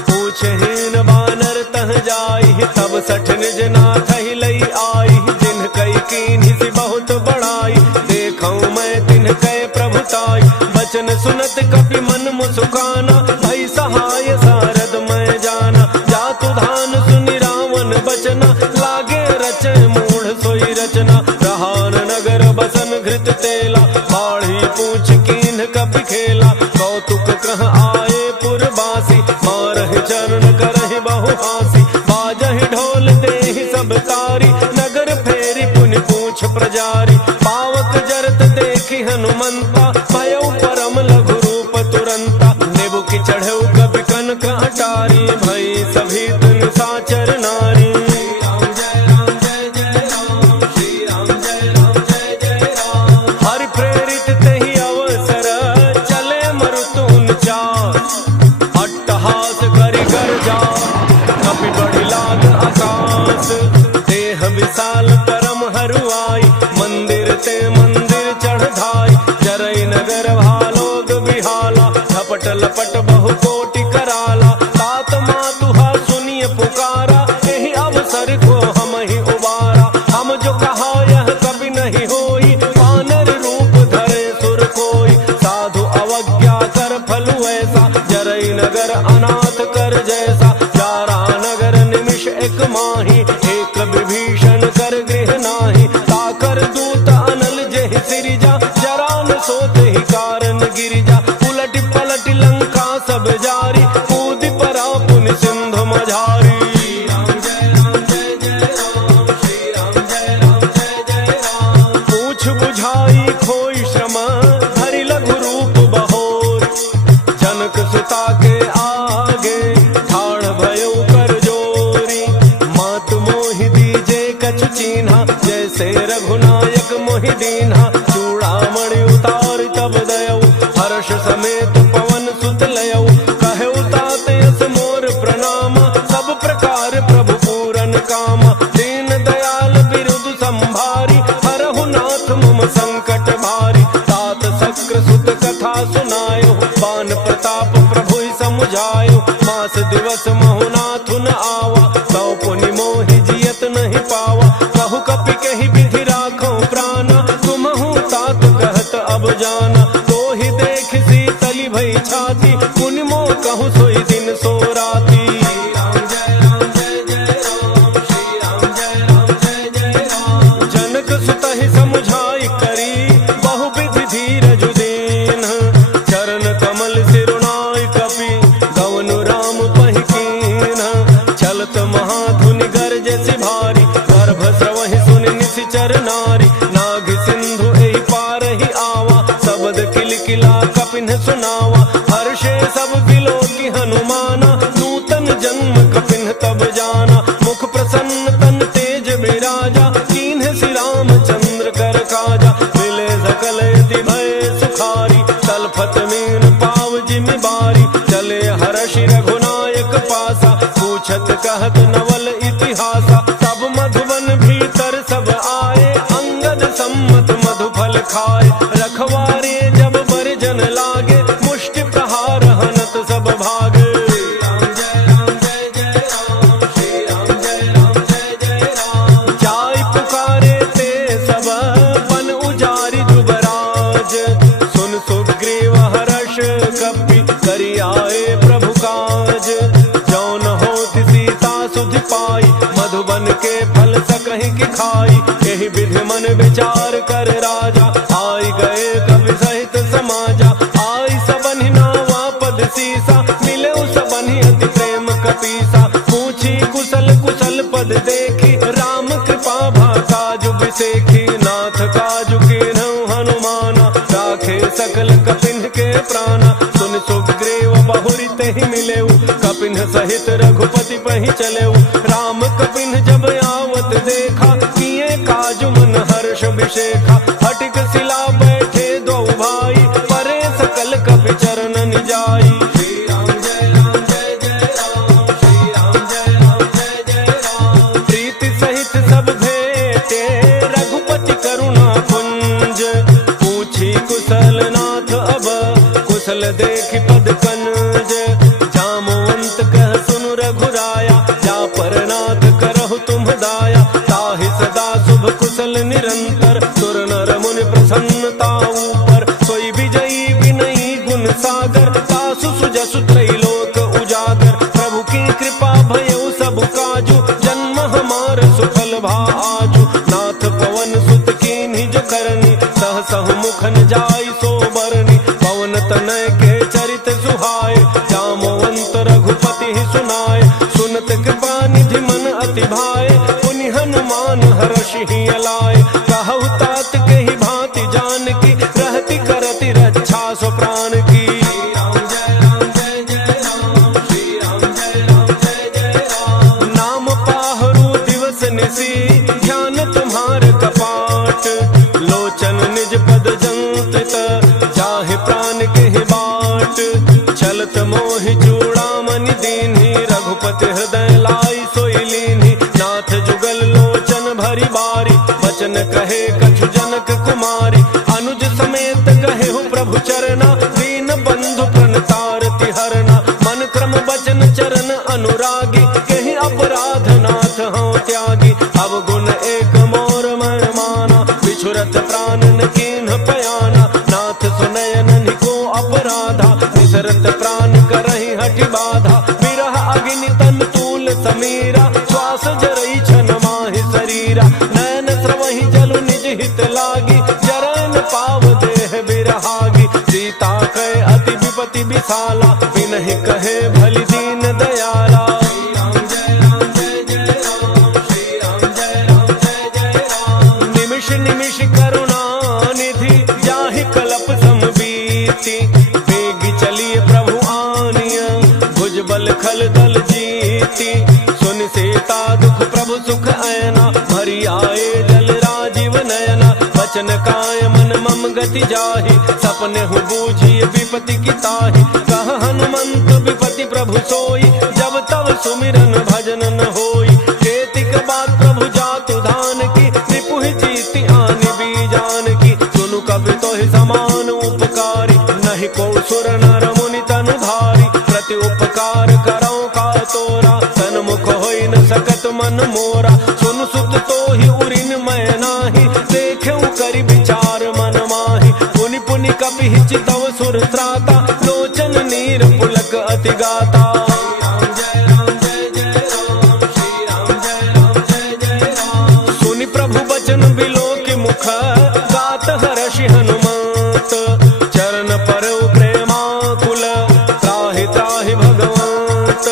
पूछहीन बानर तह जाई, तब सठ निज नाथ ही लई आई। जिन्ह कई कीन्हि सि बहुत बड़ाई, देखऊँ मैं तिन्ह कै प्रभुताई। बचन सुनत कपि मन मुसुकाना, भई सहाय सारद मैं जाना। जातु धान सुनि रावण बचना, लागे रचय मूढ़ सोई रचना। रहान नगर बसन घृत तेला, बाढ़ी पूछ कीन्ह कपि खेला। कौतुक कह आए पुरबासी, मारहि चरण करहि बहु हासी। बाजहि ढोल देहि सब तारी, नगर फेरि पुनि पूछ प्रजारी। पावक जरत देखि हनुमंता, भयउ परम लघु रूप तुरंता। नेबुकि चढ़ऊ कपि कनक अटारी, भई सभी तुन साचर नारी। हरि प्रेरित तेहि अवसर, चले मरुतु लपट बहु कोटि कराला। तात मातुहा सुनिय पुकारा, यही अवसर को हम ही उबारा। हम जो कहा यह कभी नहीं होई, वानर रूप धरे सुर कोई। साधु अवज्ञा कर फल ऐसा, जरई नगर अनाथ कर जैसा। जारा नगर निमिष एक माही, एक विभीषण कर गृह नाही। ताकर दूत अनल जेहि सिरिजा, जरा न सोते ही कारण गिरिजा। उलट पलट लंका सब जारी, कूद परा पुनि सिंधु मझारी। पूछ बुझाई खोई श्रम, हरि लघु रूप बहोर। जनक सुता के आगे, ठाड़ भयो कर जोरी। मात मोहि दीजे कछु चीन्हा, जैसे रघुनायक मोहि दीन्हा। चूड़ामणि उतार तब दयऊ, हर्ष समेत पवन सुत लयऊ। कहे तात यस मोर प्रणाम, सब प्रकार प्रभु पूरन काम। दीन दयाल बिरुद संभारी, हरहु नाथ मम संकट भारी। तात शक्र सुत कथा सुनायो, बान प्रताप प्रभु समुझायो। मास दिवस महु नाथुन आवा, सौ पुनि मोहि जियत नहीं पावा। कहु कपि कहि विधि राखो प्राणा, तुमहु तात कहत अब जाना। तो ही देख शीतली भई छाती, पुनि मोह कहु सोई दिन सो राती। जनक सुत ही समुझाई करी, बहु विधि धीरज दीन। चरण कमल सिरुनाई कपि, गवनु राम पहि कीन्ह। चलत महाधुनि गरजे सि भारी, गर्भ स्रवहि सुनि निशिचर नारी। नाग सिंधु एहि पार ही आवा, शब्द किलकिला कपिन सुनावा। हर्षे सब बिलो की हनुमाना, नूतन जन्म कपिन तब जाना। मुख प्रसन्न तन तेज विराजा, कीन्ह श्री रामचंद्र कर काजा। मिले सकल यति भय सुखारी, तलफत मीन पाव जिमि बारी। चले हर्षि रघुनायक पासा, पूछत कहत नवल इतिहासा। तब मधुबन भीतर सब आए, अंगद सम्मत मधु फल खाए। रखवारे जब बरजन लागे, मुष्टि प्रहार हनत सब भागे। जाय पुकारे ते सब, बन उजारी जुबराज। सुन सुग्रीव हर्ष कपि, करि आए प्रभु काज। जौन होत सीता सुधि पाई, मधुबन के फल सकहि की खाई। यही विधि मन विचार कर राजा, आई गए कवि सहित समाजा। आई सबनि नावा पद सीसा, मिले सबनि अति प्रेम कपीसा। पूछी कुशल कुशल पद देखी, राम कृपा भा काजु बिसेखी। नाथ काजु कीन्हु हनुमाना, राखे सकल कपिन के प्राणा। सुन सुग्रीव बहुरी तेहि मिलेऊ, कपिन सहित रघुपति पहि चलेऊ। राम कपिन जब आवत देखा, किए काजु मन हर्ष विशेखा। हटिक सिला बैठे दो भाई, परे सकल कपि चरण निजाई। श्री राम जय राम जय जय राम, श्री राम जय राम जय जय राम। प्रीति सहित सब भेटे, रघुपति करुणा पुंज। पूछी कुशल नाथ अब, कुशल देखि पद कंज। जामवंत कह सुनु रघुराया, जा पर नाथ करहु तुम दाया। ताहि सदा शुभ कुशल निरंतर, सुर नर मुनि प्रसन्नता ऊपर। सोई विजयी विनयी गुण सागर, तासु सुजसु त्रैलोक उजागर। प्रभु की कृपा भयउ सब काजु, जन्म हमार सुफल भा आजु। नाथ पवन सुत कीन्हि जो करनी, सहसहु मुख न जाई सो बरनी। पवन तनय के चरित सुहाए, जामवंत रघुपति ही सुनाए। सुनत कृपा निधि मन अति भाए, पुनि हनुमान हर्षि ही अलाए। कहु तात के ही भांति जान की, रहति करति रक्षा सो प्राण की। श्री राम जय राम जय जय राम, श्री राम जय राम जय जय राम। नाम पाहरु दिवस निसी, ध्यान तुम्हार कपाट। लोचन निज पद जंत्रित, जाहि प्राण के ही बाट। चलत मोहि चूड़ामणि दीन्हि, रघुपति हृदय लाई सोई लीन्हि। नाथ जुगल लोचन भरी बारी, वचन कहे कछु जनक कुमारी। अनुज समेत कहे प्रभु चरना, दीन बंधु प्रणतार प्राण करहि हठि बाधा विरह अग्नि तन तूल समीरा श्वास जरई छन माहि शरीरा नैन स्रवहि जलु निज हित लागी जरन पाव देह बिरहागी सीता कहे अति विपति विशाला बिनहि कहे भली दीन दयाला निमिष निमिष करुणा निधि जाहि कलप समबीति वेग चलिए प्रभु आनिय भुज बल खल दल जीति सुन सीता दुख प्रभु सुख ऐना भरी आए जल राजीव नयना वचन काय मन मम गति जाहि सपने हु बूझिय विपति की ताहि कह हनुमंत विपति प्रभु सोई जब तब सुमिरन भजन न होई केतिक बात प्रभु जातु धान की रिपुहि जीति आनि बीजान की सुनु कवि तोहि समान उपकारी नहीं को सुर नर मुनि तनु धारी प्रति उपकार करौ का तोरा सन्मुख होई न सकत मन मोरा सुन सुत तोहि उरिन मैं नाही देखेउ करि विचार मन माहि पुनि पुनि कपि चितव सुर त्राता लोचन नीर पुलक अति गाता सुनि प्रभु बचन बिलोकि मुख गात हर्षि हनुमंत चरण परौ प्रेमाकुल त्राहि त्राहि भगवंत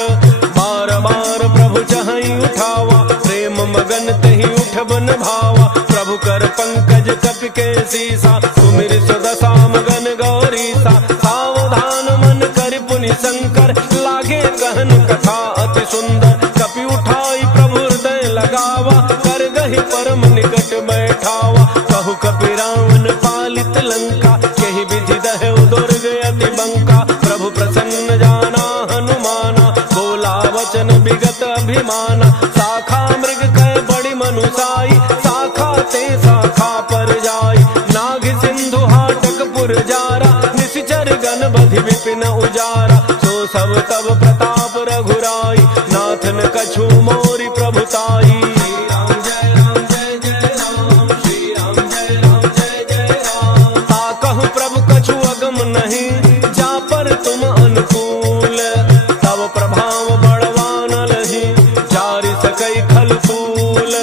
बार बार प्रभु चहई उठावा प्रेम मगन तहि उठबन भावा प्रभु कर पंकज कपि के सीसा सुमिर सुदशा मगन गौरीसा सावधान मन कर पुनि शंकर लागे कहन कथा अति सुंदर कपि उठाई प्रभु हृदय लगावा कर गहि परम निकट बैठावा कहु कपि रावण पालित लंका केहि विधि दहु दुर्ग अति बंका प्रभु प्रसन्न जाना हनुमाना बोला वचन विगत अभिमाना शाखा मृग कह बड़ी मनुसाई शाखा ते शाखा पर जाई नाग सिंधु हाटक पुर जारा निशिचर गण बधि विपिन उजारा सो सब तब प्रताप रघुराई नाथन कछु मोरि प्रभुताई ताकहु प्रभु कछु अगम नहीं जा पर तुम अनुकूल तब प्रभाव बड़वान लही जारि सकई खल फूल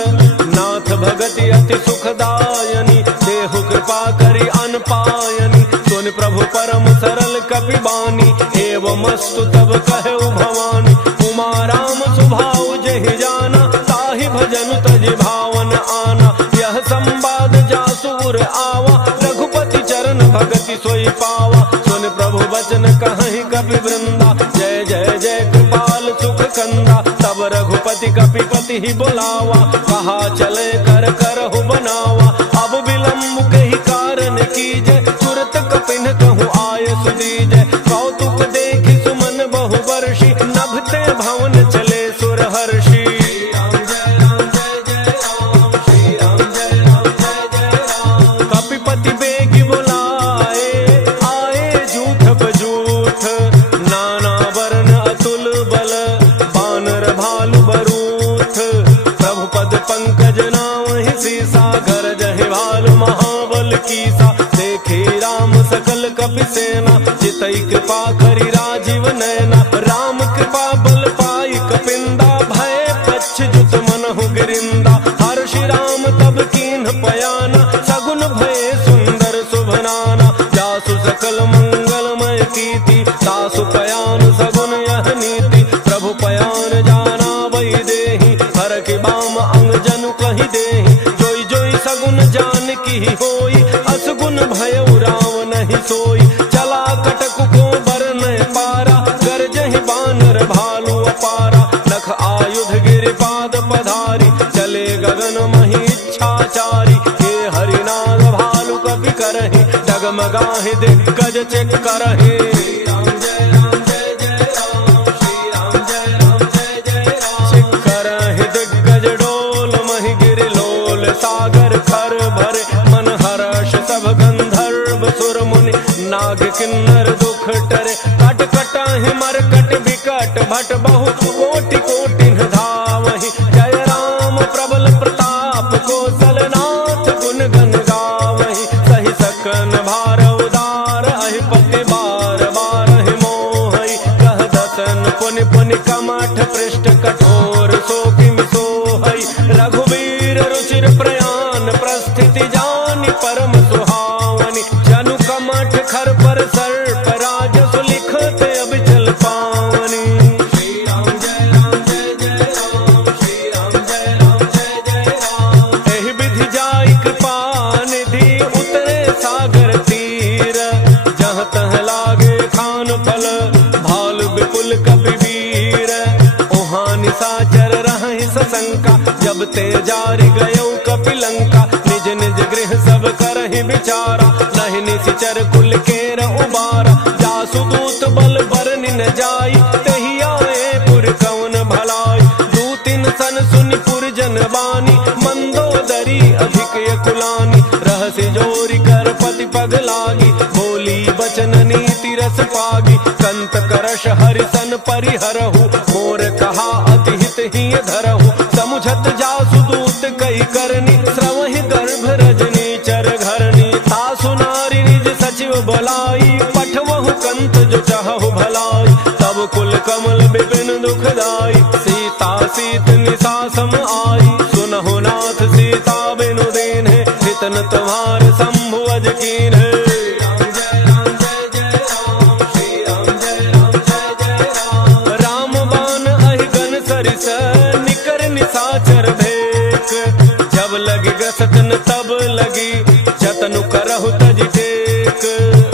नाथ भगति अति सुखदायनी देहु कृपा करि अनपायनी सुन प्रभु परम सरल कपि बानी एवमस्तु तब कहु भवानी उमा राम सुभाउ जहि जाना ताहि भजन तजि भावन आना यह संवाद जासुर आवा रघुपति चरण भगति सोई पावा सुन प्रभु वचन कहि कपि वृंदा जय जय जय कृपाल सुख कंदा तब रघुपति कपि पति ही बुलावा कहा चले कर करहु बनावा अब विलम्ब कहि कारण कीजय तुरत कपिन कहु आय सुदीजय कौतुक देखि सुमन बहु वर्षि नभते भवन चले सुर हर्षि कपिपति बेगी बुलाए आए जूठ बजूठ नाना वर्ण अतुल बल बानर भालु बरूथ प्रभु पद पंकज नाम ही सीसा घर जहि भालु महाबल कीसा देखे राम सकल कपि सेना जितई कृपा करि राजीव नैना राम कृपा बल पाई कपिंदा भय पच्छ जुत मनहु गिरिंदा हर्षि राम तब कीन पयाना सगुन भय सुंदर शुभनाना जासु सकल मंगलमय कीर्ति तासु पयान सगुन यह नीति प्रभु पयान जाना वही देहि हर के बाम अंग जनु कहि देहि जोई जोई सगुन जान की होई असगुन भयउ राम नहीं सोई चला कटक को बरन पारा गरजहि बानर भालु अपारा नख आयुध गिरिपाद पधारी चले गगन मही इच्छाचारी हे हरिनाद भालु कपि करहि डगमगाहि दिग्गज चेक करहि करहि दिग्गज डोल महि गिरि लोल सागर खर भरे मन हर्ष सब गंधर्व सुर मुनि नाग किन्नर दुख टरे कट कटाहि मरकट विकट भट बहु कोटि कोटि धावहि जय राम प्रबल प्रताप कौशलनाथ गुण गण गावहि सहि सकन भार उदार अहि पति बार बार मोहि पुनि पुनि कमठ पृष्ठ कठोर सो किमि सोहई रघुवीर रुचिर प्रयाण प्रस्थिति जानि परम सुहावनी जनु कमठ खर पर सर्प राज सुलिखत अबिचल पावनी। श्री राम जय राम जय जय राम श्री राम जय राम जय जय राम एहि विधि जाई कृपा निधि उतरे सागर तीर जहाँ तह लागे खान फल भाल विपुल कपिवीर ओहाँ निशाचर रहहि सशंका जब ते जारि गयो कपिलंका निज निज गृह सब करहि विचारा नहीं निशिचर कुल केर उबारा जासु दूत बल बरनि न जाई तहि आए पुर कौन भलाई दूतिन सन सुनि पुर जन बानी मंदोदरी अधिक कुलानी रहसि जोरी कर पति पग लागी बोली बचन नीति रस पागी कंत करश हरिसन परिहरहु मोर कहा अति हित ही धरहु समुझत जासु दूत कई करनी श्रवहि गर्भ रजनी चर घरनी तासु नारी निज सचिव बोलाई पठवहु कंत जो चाहु भलाई तब कुल कमल विपिन दुखदाई सीता सीत निशा सम आई सुनहु नाथ सीता बिनु दीन्हे हितन तुम्हार शंभु अज कीन्हे। निशाचर भेक जब लगी गसतन तब लगी जतनु करहु तज टेक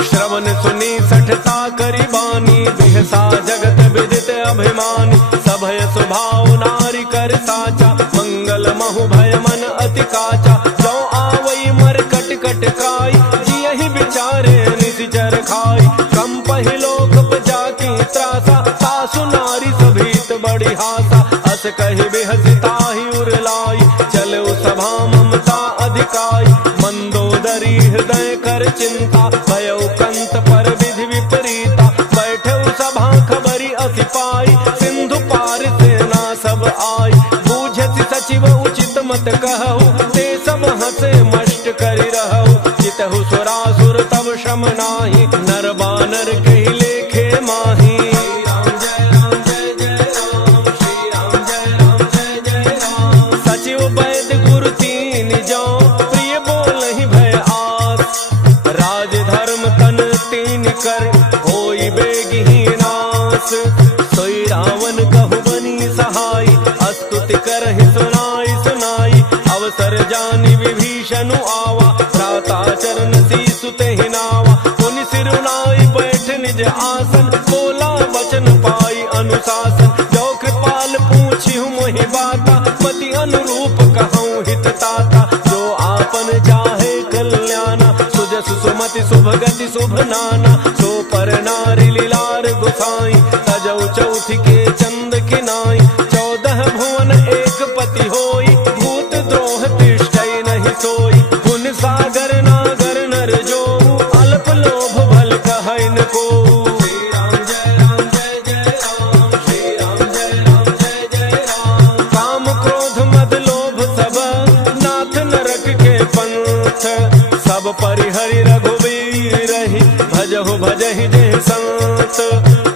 श्रवण सुनी सठता करी बानी बिहसा जगत विदित अभिमानी सभय स्वभाव नारी कर साचा मंगल महु भय मन अति काचा जो आवई मर कट कट काई जियहि विचारे निशिचर खाई कम पहिलोक जाकी त्रासा सासु नारी सभीत बड़ी हासा अस कहि बिहसिता उरलाई चलो सभा ममता अधिकाई मंदोदरी हृदय कर चिंता भयो कंत पर विधि विपरीता बैठे सभा खबरी अति पाई सिंधु पार सेना सब आई बूझति सचिव उचित मत कहु ते सब हंसे मष्ट करि रहु जितहु सुरासुर तब शम नाही नर बानर कहि लेखे माही। सोई रावण कहु बनी सहाय स्तुति करहि सुनाई सुनाई अवसर जानि विभीषण आवा भ्राता चरण सीसु तेहि नावा पुनि सिरुनाई बैठ निज आसन बोला वचन पाई अनुशासन जो कृपाल पूछिहु मोहि बाता पति अनुरूप कहूँ हित ताता जो आपन चाहे कल्याणा सुजस सुमति शुभ गति शुभ नाना सो पर नारी लीलार गुसाई तजौ चौथी के चंद किनाई 14 भुवन एक पति होई भूत द्रोह तिष्ठै नहीं सोई गुण सागर नागर नर जो अल्प लोभ भल कहै न को। श्री राम जय राम जय जय राम श्री राम जय राम जय जय राम काम क्रोध मद लोभ सब नाथ नरक के पंथ सब परिहरि रघुवीर रही भजहु भजहि जय संत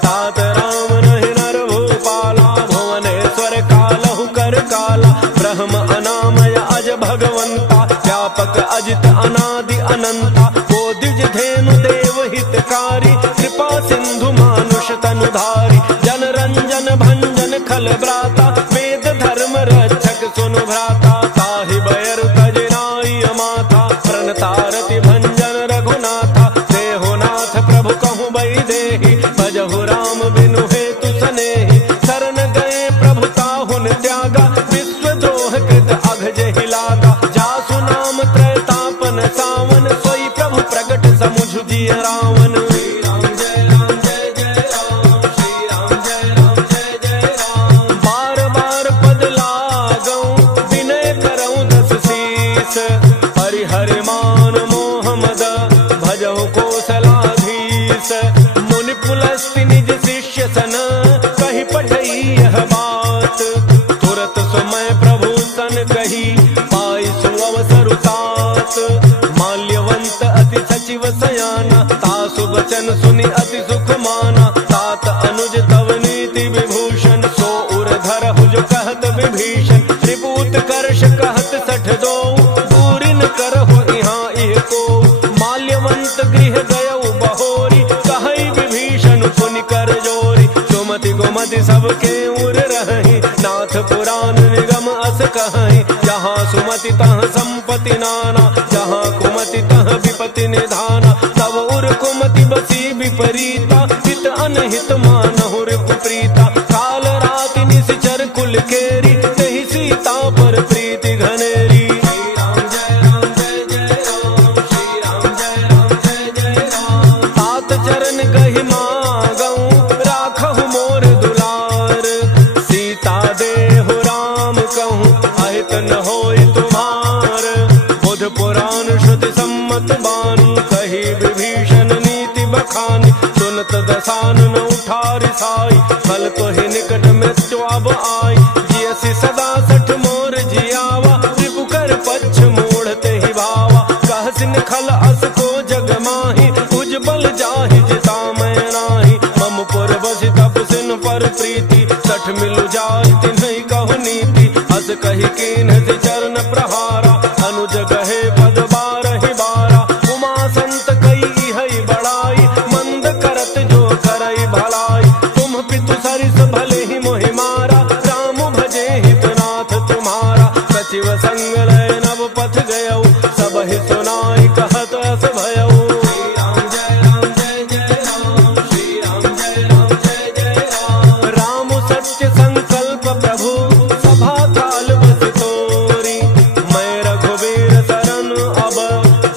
तात राम नहीं नर भूपाला भुवनेश्वर कालहु कर काला ब्रह्म अनामय अज भगवंता व्यापक अजित अनादि अनंता को द्विज धेनु देव हितकारी कृपा सिंधु मानुष तनुधारी जन रंजन भंजन खल ब्राता वेद धर्म रक्षक सुनु भ्राता ताहि बैर तजनाई अमाथा प्रणतारति भंजन रघुनाथा देहोनाथ प्रभु कहूँ बई देहि भजहु राम बिनु हेतु सनेहि शरण गए प्रभु ताहुन त्यागा विश्व द्रोह कृत अघ जहि लागा जासु नाम त्रय कहत विभीषण त्रिभूत कर्ष कहत सठ दो दूरिन करहु यहाँ इह को माल्यवंत गृह गयउ बहोरी कहई विभीषण पुनि कर जोरी सुमति गोमति सबके उर रही नाथ पुराण निगम अस कहई जहाँ सुमति तह संपत्ति नाना जहाँ कुमति तह विपति निधाना तब उर कुमति बसी विपरीता हित अनहित मानहु रिपुप्रीता काल राति निश्चर कुल केरी तहि सीता पर प्रीति घनेरी तात चरण कहि मागऊं राखहु मोर दुलार सीता देहु राम कहूँ अहित न होई तुम्हार बुध पुराण श्रुति सम्मत बानी कही विभीषण नीति बखानी सुनत दसानन उठारि साई फल तो ही निकट मृत्यु अब आई जियसि सदा सठ मोर जियावा रिपु कर पच्छ मोड़ते ही भावा कहसिन खल अस को जग माही उज्जवल जाहि जिता मैं नाही मम पुर बसि तपसिन पर प्रीति सठ मिलु जाय तिन्हि कहु नीति अस कहि कीन्ह से चरण प्रहारा अनुज गहे पद बारहि बारा उमा संत कई हई बड़ाई मंद करत जो करई भलाई तुम पितु सरिस भले ही मोहि मारा राम भजे हितनाथ तुम्हारा सचिव संग लय नव पथ गयऊ सब ही सुनाई कहत अस भयऊ राम सत्य संकल्प प्रभु सभा काल बस तोरी मैं रघुवीर शरण अब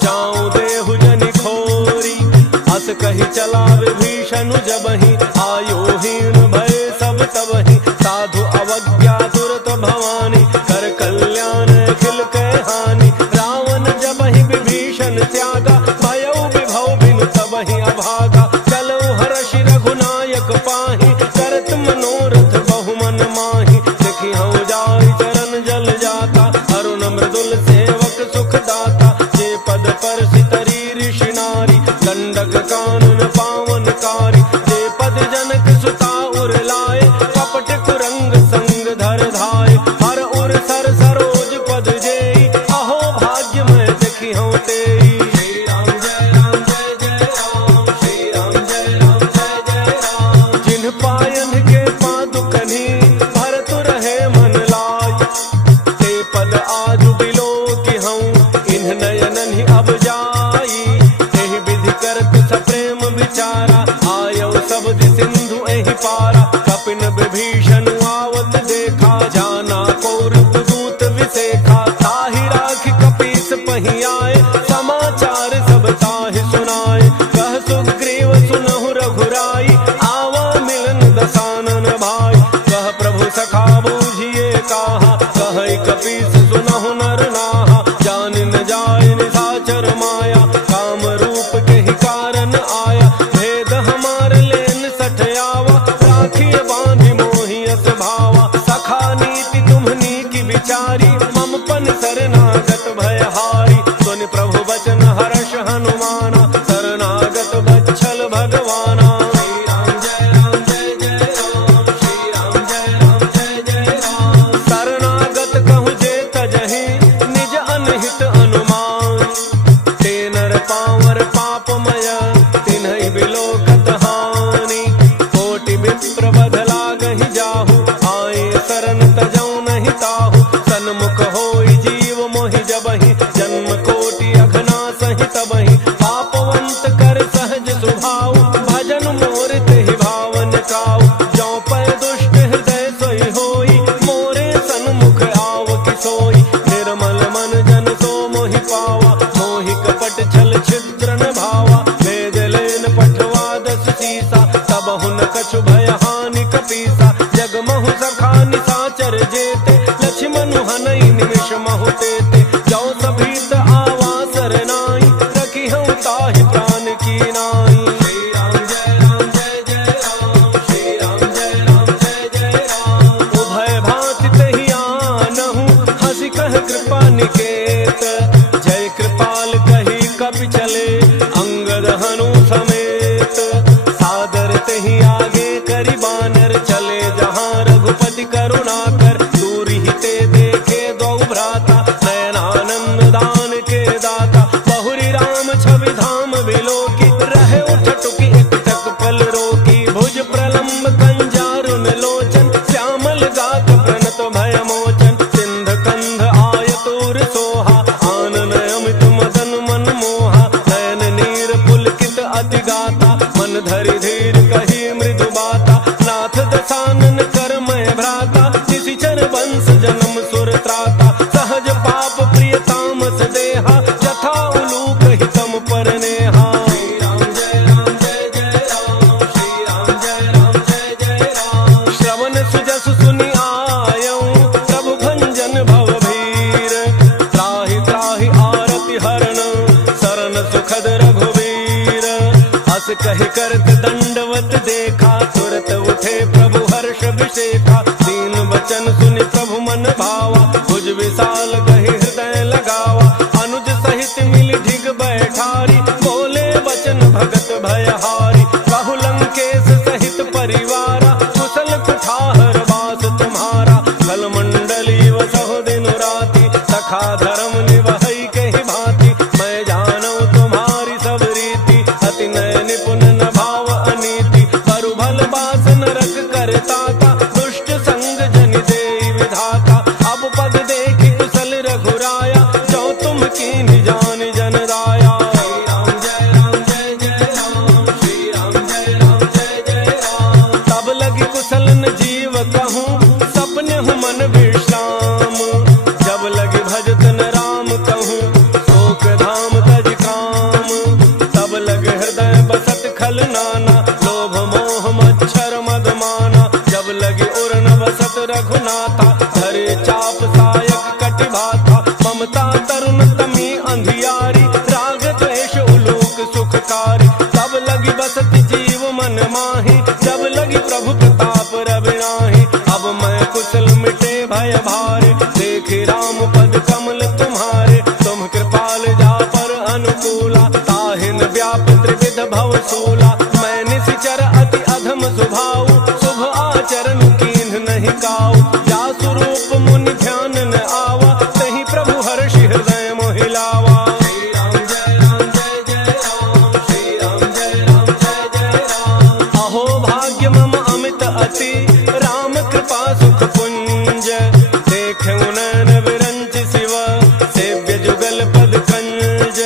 जाऊं देहु जनि खोरी अस कही चला विभीषण जबहि आयुहीन भय सब तबहि साधु अवज्ञा दुरत भवानी कर कल्याण खिल के हानि रावण जबहि विभीषण त्यागा भयउ विभव बिनु तबहि अभागा चलो हर्षि रघुनायक पाहि करत मनोरथ बहुमन माहि देखि हऊँ जाय चरण जल जाता अरुण मृदुल सेवक सुख दाता जे पद पर सितरी ऋषि नारी दंडक कानन पावन कारी जे पद जनक सुता उर लाए कपट कुरंग संग धर धाय हर उर सर सरोज पद जेई अहो भाग्य मैं देखी हूँ तेई जिन पायन के पादुकनी भरत रहे मन लाय ते पद आजु बिलो की हूँ इन्ह नयनन ही अब जाई एहि विधि करत सप्रेम विचारा आयो शब्द सिंधु एहि पारा कपिन विभीषण आवत देखा जाना कौरव दूत विसेखा ताहि राखि कपीस पहि आए समाचार सब ताहि सुनाए कह सुग्रीव सुनहु रघुराई आवा मिलन दसानन भाई कह प्रभु सखा बूझिए कहा कह कपीस सुनहु नर नाहा जान न जाय निशाचर माया काम रूप के ही कारण आया भेद हमार लेन सठ आवा राखिए बांधि मोहियस भावा सखा नीति तुम्हनी की विचारी मम पन शरणागत भयहारी सुनि प्रभु बचन हर्ष हनुमाना शरणागत बच्छल भगवाना शरणागत कहूँ जे तजहि निज अनहित अनुमान ते नर पावर पापमय तिन्हि बिलोकत हानि कोटि विप्र बध लागहि जाहु आए शरण तजौ नहीं ताहु सन्मुख होई जीव मोहि जबहि जन्म कोटि अघना सहि तबहि पापवंत कर सहज स्वभाव भजन मोर तेहि भावन काऊ जौ पै दुष्ट हृदय सोई होई मोरे सन्मुख आव कि सोई निर्मल मन जन सो मोहि पावा मोहि कपट छल छिद्र न भावा भेद लेन पठवा दस सीसा तब हुन कछु भय हानि कही करत दंडवत देखा, तुरत उठे प्रभु हर्ष विशेखा। दीन वचन सुनि प्रभु मन भावा, भुज विशाल कही हृदय लगावा। अनुज सहित मिल ढिग बैठारी, बोले वचन भगत भयहारी। कहु लंकेश सहित परिवारा, कुशल कुठार वास तुम्हारा। कल मंडली वसहु दिन राति, सखा धर्म निवहई कही भांति। मैं जानू तुम्हारी सब रीति, अति नय निपुण न भाव अनीति। करु भल बास नरक करता था, दुष्ट संग जन देई विधाता। अब पद देखि कुशल रघुराया, जो तुम कीन्हि जान जन दाया। श्री राम जय राम जय जय राम, श्री राम जय राम जय जय राम। तब लगी कुशल न जीव कहूँ, सपने हूँ मन विश्राम। जब लगी भजत न राम कहूँ, शोक धाम तज काम। तब लगे हृदय बसत खल नाना, लोभ मोह मच्छर मद माना। जब लगे उर न बसत रघुनाथा, धरे चाप सायक कटि भाथा। ममता तरुण तमी अंधियारी, राग द्वेष उलूक सुखकारी। तब लगी बसत जीव मन माही, जब लगी प्रभु प्रताप रविनाही। अब मैं कुशल मिटे भय भारे, देखि राम पद कमल तुम्हारे। तुम कृपाल जा पर अनुकूला, ताहिन व्याप त्रिविध भव सूला। मैं निशिचर अति अधम स्वभाव, शुभ आचरण कीन्ह नहीं काऊ। जा स्वरूप मुनि ध्यान न आवा, तहि प्रभु हर्षि हृदय मोहिलावा। श्री राम जय राम जय जय राम, श्री राम जय राम जय जय राम। अहो भाग्य मम अमित अति, राम कृपा सुख पुंज। देखे नयन विरंच शिव, सेव्य जुगल पद कंज।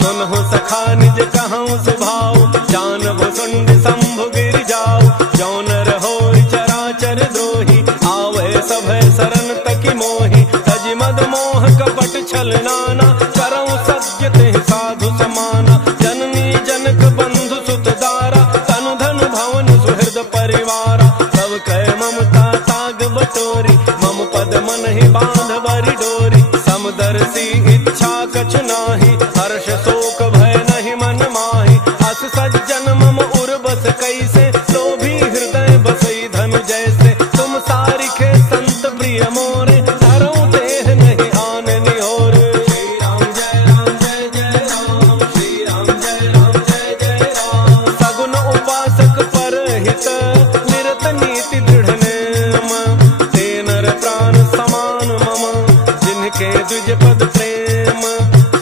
सुनहु सखा निज कहूँ सुभाव, जानबो सुंड शंभु गिर जाओ। जौन रहो चराचर द्रोही, आवे सभय शरण तकी मोही। तज मद मोह कपट छल नाना, करऊँ सत्य तेहि साधु समाना। जननी जनक बंधु सुत दारा, तनु धनु भवन सुहृद परिवारा। सब कह ममता ताग बटोरी, मम पद मन ही बांध बरि डोरी। समदर्शी इच्छा कछु नाही, हर्ष शोक भय नहीं मन माही। अस सज्जन मम उर बस कैसे, लोभी हृदय बसई धनु जैसे। तुम सारिखे संत प्रिय मोरे, धरऊँ देह नहीं आन निहोर। श्री राम जय राम जय जय राम, श्री राम जय राम जय जय राम। सगुन उपासक परहित, निरत नीति दृढ़ नेम। ते नर प्राण समान मम, जिनके द्विज पद प्रेम।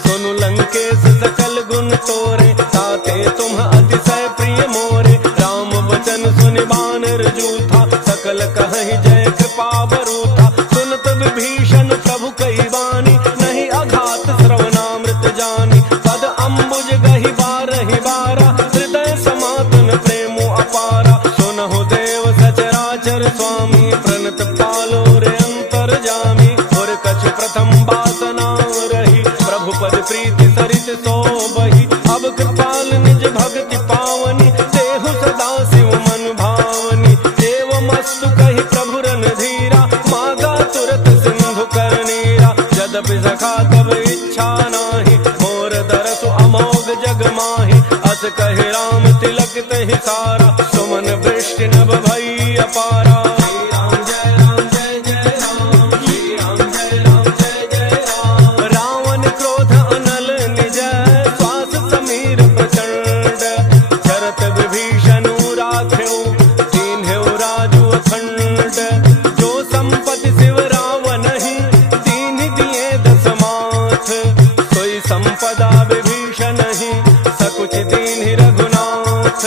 सुनु लंकेश सकल गुण तोरे, ताते तुम अतिशय प्रिय मोरे। राम वचन सुनि बानर जूथा, सकल कहि जय कृपा बरूथा। सुनत विभीषण प्रभु कई बानी, नहीं अघात श्रवणामृत जानी। पद अम्बुज गहि बारहि बारा, हृदय समातन प्रेमो अपारा। सुनहु देव सचराचर स्वामी, प्रणत पालो रे अंतर जामी। और कछ प्रथम वासना रही, प्रभु पद प्रीति सरित सोबहि। अब कृपाल निज भक्ति पावनी, देहु सदा शिव मन भावनी। देव मस्तु कहि प्रभु रन धीरा, मागा तुरत सिंधु कर नीरा। यद्यपि सखा तब इच्छा नाही, मोर दरसु अमोघ जग माही। अस कहि राम तिलक तहि सारा, सुमन वृष्टि नभ भई अपारा। श्री राम जय राम जय जय राम, श्री राम जय राम जय जय राम। रावण क्रोध अनल निज, श्वास समीर प्रचंड। झरत विभीषण राख्यो, दीन्ह्यो राजु अखंड। जो संपत्ति शिव रावण ही, दीन्हि दिए दस माथ। सोई संपदा विभीषण ही, सकुच दीन्हि रघुनाथ।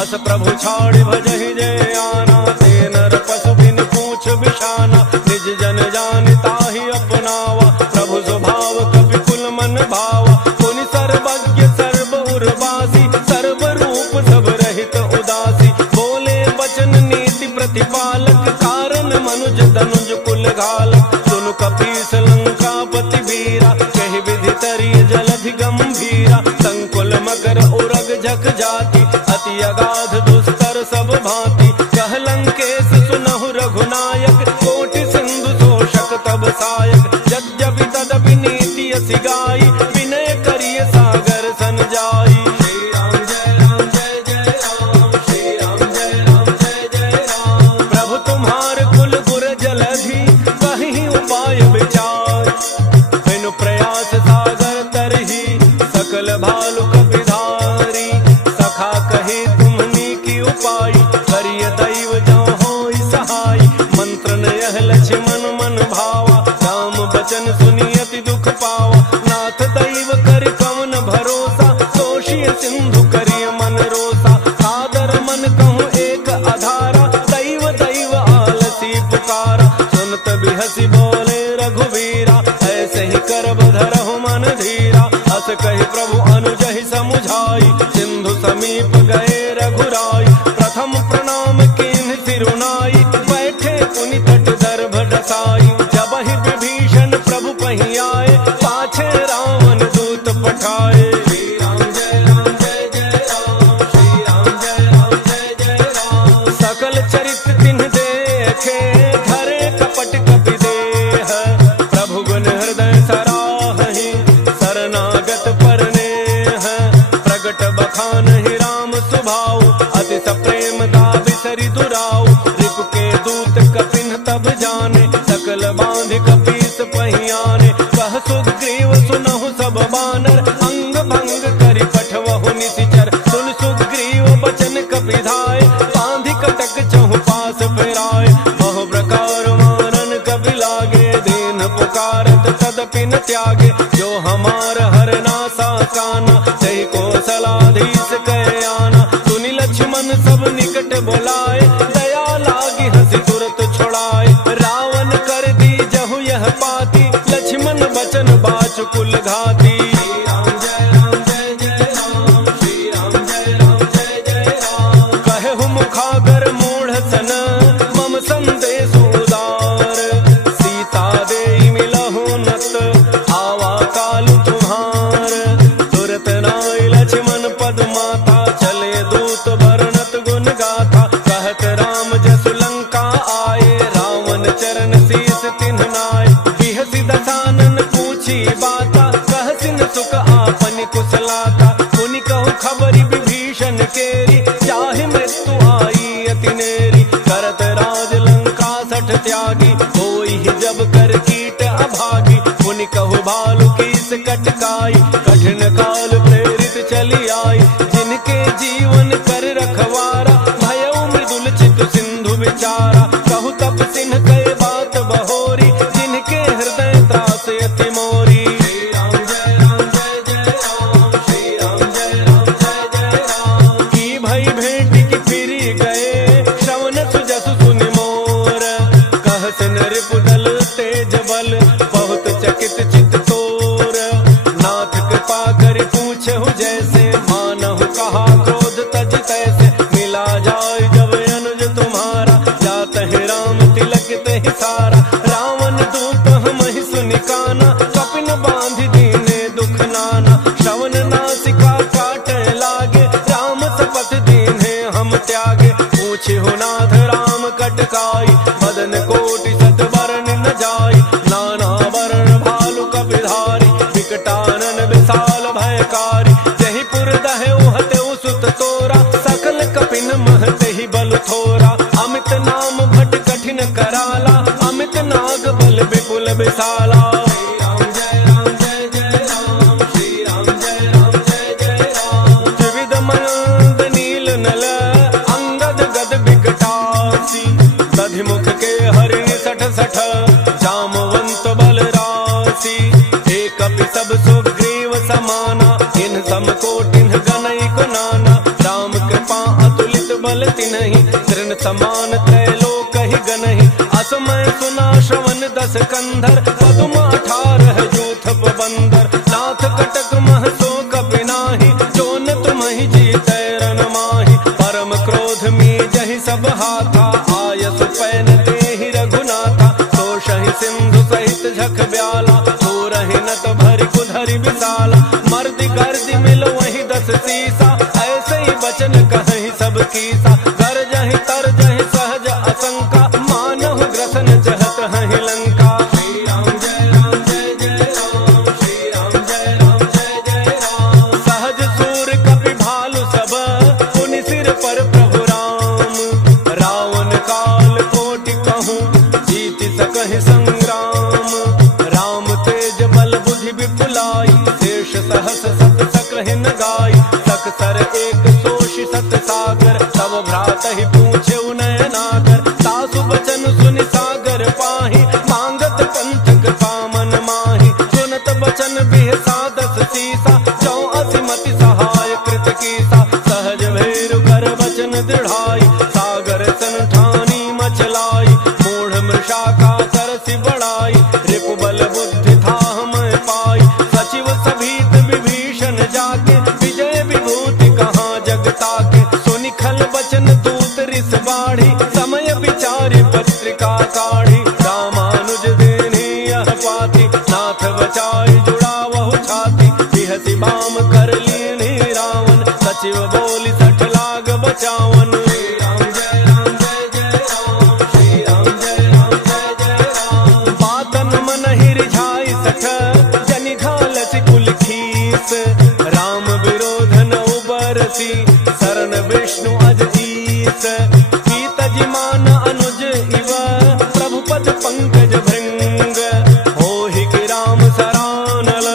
अस प्रभु छाड़ि भजहि जय आना, ते नर पशु बिन पूछ बिषाना। निज जन जान ताहि अपनावा, प्रभु स्वभाव कपि कुल मन भावा। मुनि सर्वज्ञ सर्व उर्वासी, सर्व रूप सब रहित उदासी। बोले वचन नीति प्रतिपालक, कारण मनुज तनुज कुल घालक। सुनु कपीस लंकापति वीरा, कहि विधि तरिय जलधि गंभीरा। संकुल मकर उरग झक जाति, अति अगाध दुस्तर सब भांति। कह लंकेश सुनहु रघुनायक, कोटि सिंधु तोषक तब सायक। यद्यपि तदपि नीति असि गाई, विनय करिय सागर सन जाई। श्री राम जय राम जय हंसी बोले रघुवीरा, ऐसे ही करब धरहु मन धीरा। अस कहि प्रभु अनुज ही समुझाई, सिंधु समीप गए रघुराई। प्रथम प्रणाम कीन्ह सिरुनाई, बैठे पुनि तट दर्भ डसाई। जब ही विभीषण प्रभु पही आए, पाछे रावण दूत पठाए। श्री राम जय राम जय जय राम, श्री राम जय राम जय जय राम। सकल चरित तिन्ह देखे, धरे कपट कपि देह। प्रभु गुण हृदय सराहहि, शरणागत पर नेह। प्रगट बखानहि राम सुभाऊ, अति सप्रेम दाबिसरि दुराऊ। रिपु के दूत कपिन तब जाने, सकल बांधि कपीस पहियाने। कह सुग्रीव सुनहु सब बानर, अंग भंग करि पठवहु निशिचर। सुन सुग्रीव बचन कपिधाय, बांधि कटक चहु पास फिराय। बहु प्रकार मारन कपि लागे, दीन पुकारत तदपि न त्यागे। जो हमार हरनासा काना, तहि कौशलाधीश कहे आना। सुनि लक्ष्मण सब निकट बोलाए, दया लागी हंसी तुरत छुड़ाए। रावण कर दी जहु यह पाती, लक्ष्मण बचन बाचु कुल घाती। श्री राम जय राम जय जय राम, श्री राम जय राम जय जय राम। कहु मुखागर मूढ़ सन, मम संदेश उदार। सीता देई मिलहु नत, आवा कालु तुम्हार। तुरत नाई लक्ष्मण पद माता, चले दूत वर्णत गुण गाथा। कहत राम जसु लंका आए, रावण चरण शीस तिन्ह नाय। बिहसि दसानन पूछी बाता, कहसिन सुख आपनि कुशलाता। पुनि कहु खबरि विभीषण केरी, चाहे मृत्यु आई अति नेरी। करत राज लंका सठ त्यागी, होई ही जब कर कीट अभागी। पुनि कहु भालु कीस कटकाई, कठिन काल प्रेरित चली आई। जिनके जीवन कर रखवारा, भयउ मृदुल चित सिंधु विचारा। कहु तप सिन्ह कहे बात बहोरी, जिनके हृदय त्रास अति मोरी। श्री राम जय राम जय जय राम, श्री राम जय राम जय जय राम। की भई भेंट की फिरी गए, श्रवण सुजसु सुनि मोर। कहसिन रिपु दल तेज बल, बहुत चकित चित तोर। नाथ कृपा करि पूछहु जैसे, मानहु कहा क्रोध तज तैसे। मिला जाय जब अनुज तुम्हारा, जातहि राम तिलक तहि सारा। रावण दूत हमहि सुनि काना, कपिन बांधि दीने दुख नाना। श्रवण नासिका काटे लागे, राम सपथ दीन्हे हम त्यागे। पूछहु नाथ राम कटकाई, बदन कोटि सत बरन न जाई। नाना वरण भालु कपिधारी, विकटानन विशाल भयकारी। जहि पुर दहउ हतउ सुत तोरा, सकल कपिन महते ही बल थोरा। अमित नाम भट कठिन कराला, अमित नाग बल विपुल विशाला। श्री राम जय राम जय जय राम, श्री राम जय राम जय जय राम। त्रिविध मयंक नील नल, अंगद गद विकटासी। दधिमुख के हरिणि सठ सठ, जामवंत बल राशि। एक कपि सब सुग्रीव समाना, इन सम कोटिन गनई को नाना। राम कृपा अतुलित बल तिन्हि, तृण समान त्रैलोक ही गनहि। असमय सुना श्रवण दस कंधर, पदुम 18 जूथ बंदर। नाथ कटक मह सो कपि नाही, जोन तुम्हि जीतै रन माहि। परम क्रोध में जहि सब हाथा, आयसु पैन तेहि रघुनाथा। सोषहि सिंधु सहित झख ब्याला, थोरहि नत भरि कुधरि विशाला। मर्दि गर्दि मिल वही 10 सीसा, ऐसे ही बचन कहि सब कीसा। गरजहि तरजहि सहज असंका, मानहु ग्रसन चहत हहि लंका। श्री राम जय राम जय जय राम, श्री राम जय राम जय जय राम। सहज सूर कपि भालु सब, पुनि सिर पर प्रभु राम। रावण काल कोटि कहूँ, जीति सकहि संग्राम। राम तेज बल बुद्धि विपुलाई, शेष सारी पत्रिका काढ़ी, रामानुज देनी यह पाती, नाथ बचाई जुड़ा वहु छाती, बिहसी बाम कर लीनी रावण, सचिव बोली 60 लाग बचावन। राम विरोध न उबरसी, शरण विष्णु अजीस, पीतजी मान अनुज इव, प्रभु पद पंकज भृंग, होहि कि राम सरानल,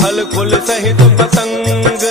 खल कुल सहित पतंग,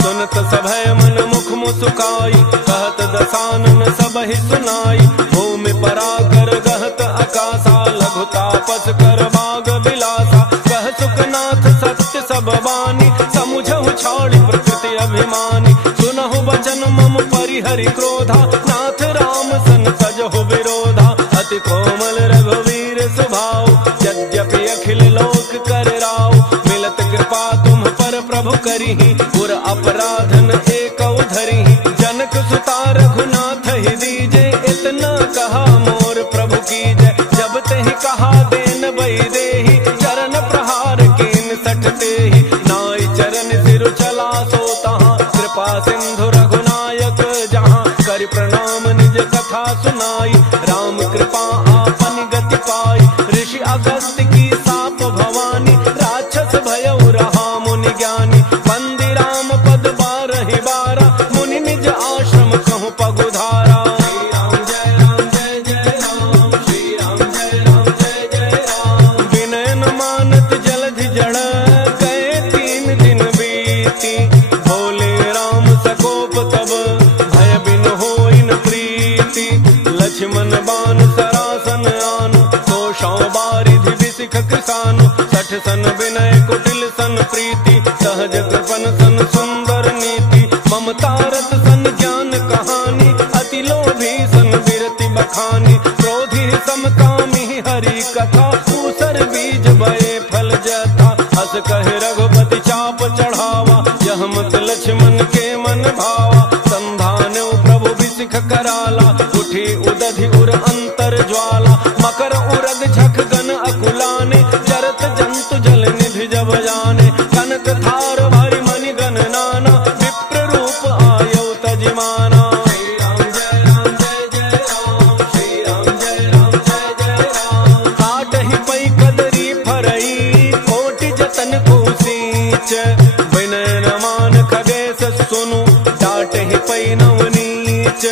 सुनत सभय मन मुख मुस्काई, कहत दसानन सबहि सुनाई, भूमि पराकर गहत आकाशा, लघु तापस कर बाग बिलासा, कह सुखनाथ सत्य सब वाणी, समुझहु छाड़ी प्रकृति अभिमानी, सुनहु बचन मम परिहरि क्रोधा, नाथ राम सन तजहु विरोधा, अति कोमल रघुवीर स्वभाव, यद्यपि अखिल लोक कर राव, मिलत कृपा तुम पर प्रभु करिहि, पुर अपराधन एक धरिहि, जनक सुता रघुनाथ ही दीजे, इतना कहा मोर प्रभु कीजय, जब तेहि कहा देन बई देहि, चरण प्रहार कीन सठ तेहि, नाई चरण सिर चला सोता, कृपा सिंधु रघुनायक जहाँ, करि प्रणाम निज कथा सुनाई, राम कृपा आपन गति पाई, ऋषि अगस्त्य की साप भवानी, राक्षस भयउ रहा मुनि ज्ञानी, बंदी राम पद 12 बारा, मुनि निज आश्रम कहूँ पगुधारा। विनयन मानत जलधि जड़, गए 3 दिन बीती, बोले राम सकोप तब, भय बिन होई न प्रीति, लक्ष्मण बान सरासन आनु, तोषौ बारिधि बिसिख किसानु, 60 सन विनय कुटिल सन प्रीति, सहज कृपन सन सुंदर नीति, ममता रत सन ज्ञान कहानी, अति लोभी सन विरति बखानी, क्रोधी समकामी हरि कथा, दूसर बीज बये फल जथा, हस कहे रघुपति चाप चढ़ावा, यह मत लक्ष्मण के मन भावा, संधान प्रभु बिसिख कराला, उठी उदधि उर अंतर ज्वाला, मकर उरग झख गन अकुलाने, जरत जंतु जल निधि जब जाने, कनक थार भारी मणि गण नाना, विप्र रूप आयौ तजिमाना। काटहि पै कदरी फरई, कोटि जतन को सींच, विनय मान खगेश सुनु, डाटहि पै नवनीच,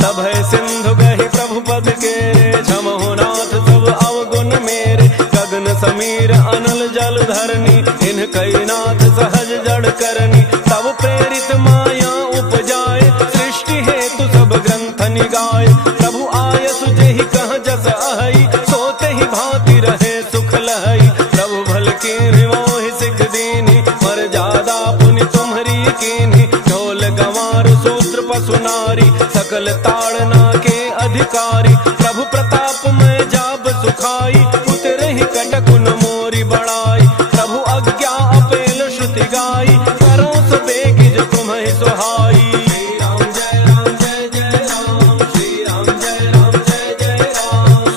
सभय सिंधु गहि प्रभु पद के, क्षमहु नाथ सब अवगुण मेरे, गगन समीर अनल जल धरनी, इन कई नाथ सहज जड़ करनी, तब प्रेरित माया उपजाए, सृष्टि हेतु सब ग्रंथ निगाए, प्रभु आयसु जेहि कह जस अहई, सोते ही भांति रहे सुख लहई, प्रभु भल की मोहि सिख दीनी, मर्यादा पुनि तुम्हरी कीन्ही, ढोल गंवार शूद्र पशु नारी, सकल ताड़ना के अधिकारी, प्रभु प्रताप में जाब सुखाई, उतरहि कटकुन मोरी बड़ाई, प्रभु अज्ञा अपेल श्रुति गाई, करो सो बेगी जो तुम्हें सुहाई।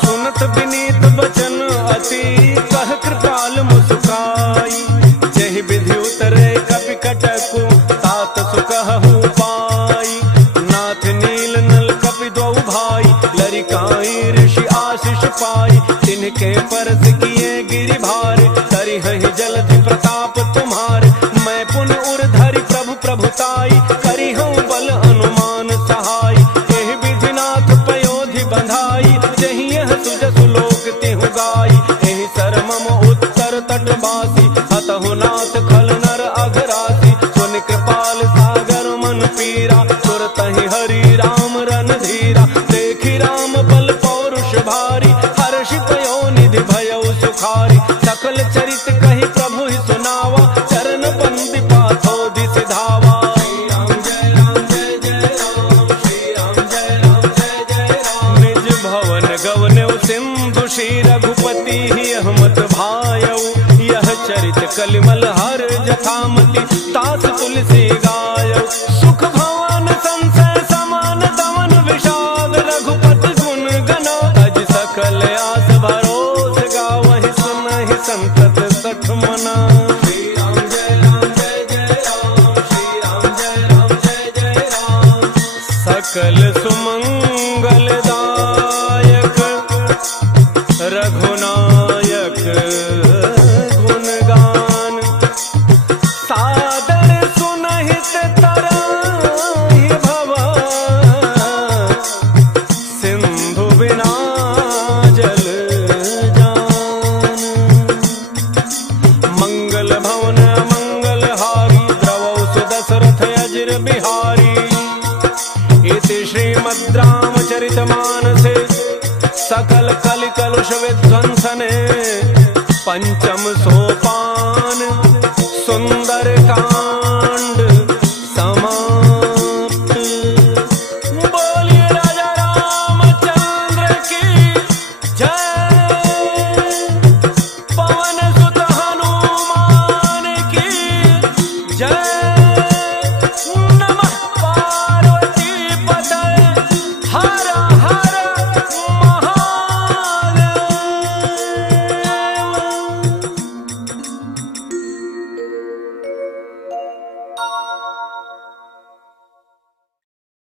सुनत विनीत बचन अति, कह कृपाल मुस्काई, जहि विधि उतरे कपि कटकु, तात सुकहु पाई, नाथ नील नल कपि दो भाई, लरिकाई ऋषि आशीष पाई, तिनके परस किए गिरि भारे, करिहहि जलधि प्रताप तुम्हारे, मैं पुन उर धरि प्रभु प्रभुताई, करिहउँ बल अनुमान सहाय, एहि विधिनाथ पयोधि बंधाई, जहि यह सुजसु लोक तिहु गाई, एहि सर मम उत्तर तट बासी, हतहु नाथ खल नर अघरासी, सुनि कृपाल सागर मन पीरा, तुरतहि हरि राम रन धीरा, देखि राम बल पौरुष भारी, हर्षित योनिधि भयउ सुखारी, सकल चरित कहि प्रभु ही सुनावा, चरण बंदी पाथो दिस धावा। निज भवन गवनौ सिंधु श्री रघुपति अहमत भायौ, यह चरित कलिमल हर जथामति, तास तुलसी गायौ, सुख भवन संशय समान दमन विषाद, रघुपति गुण गना सकल कलि कलुष विध्वंसने पंचम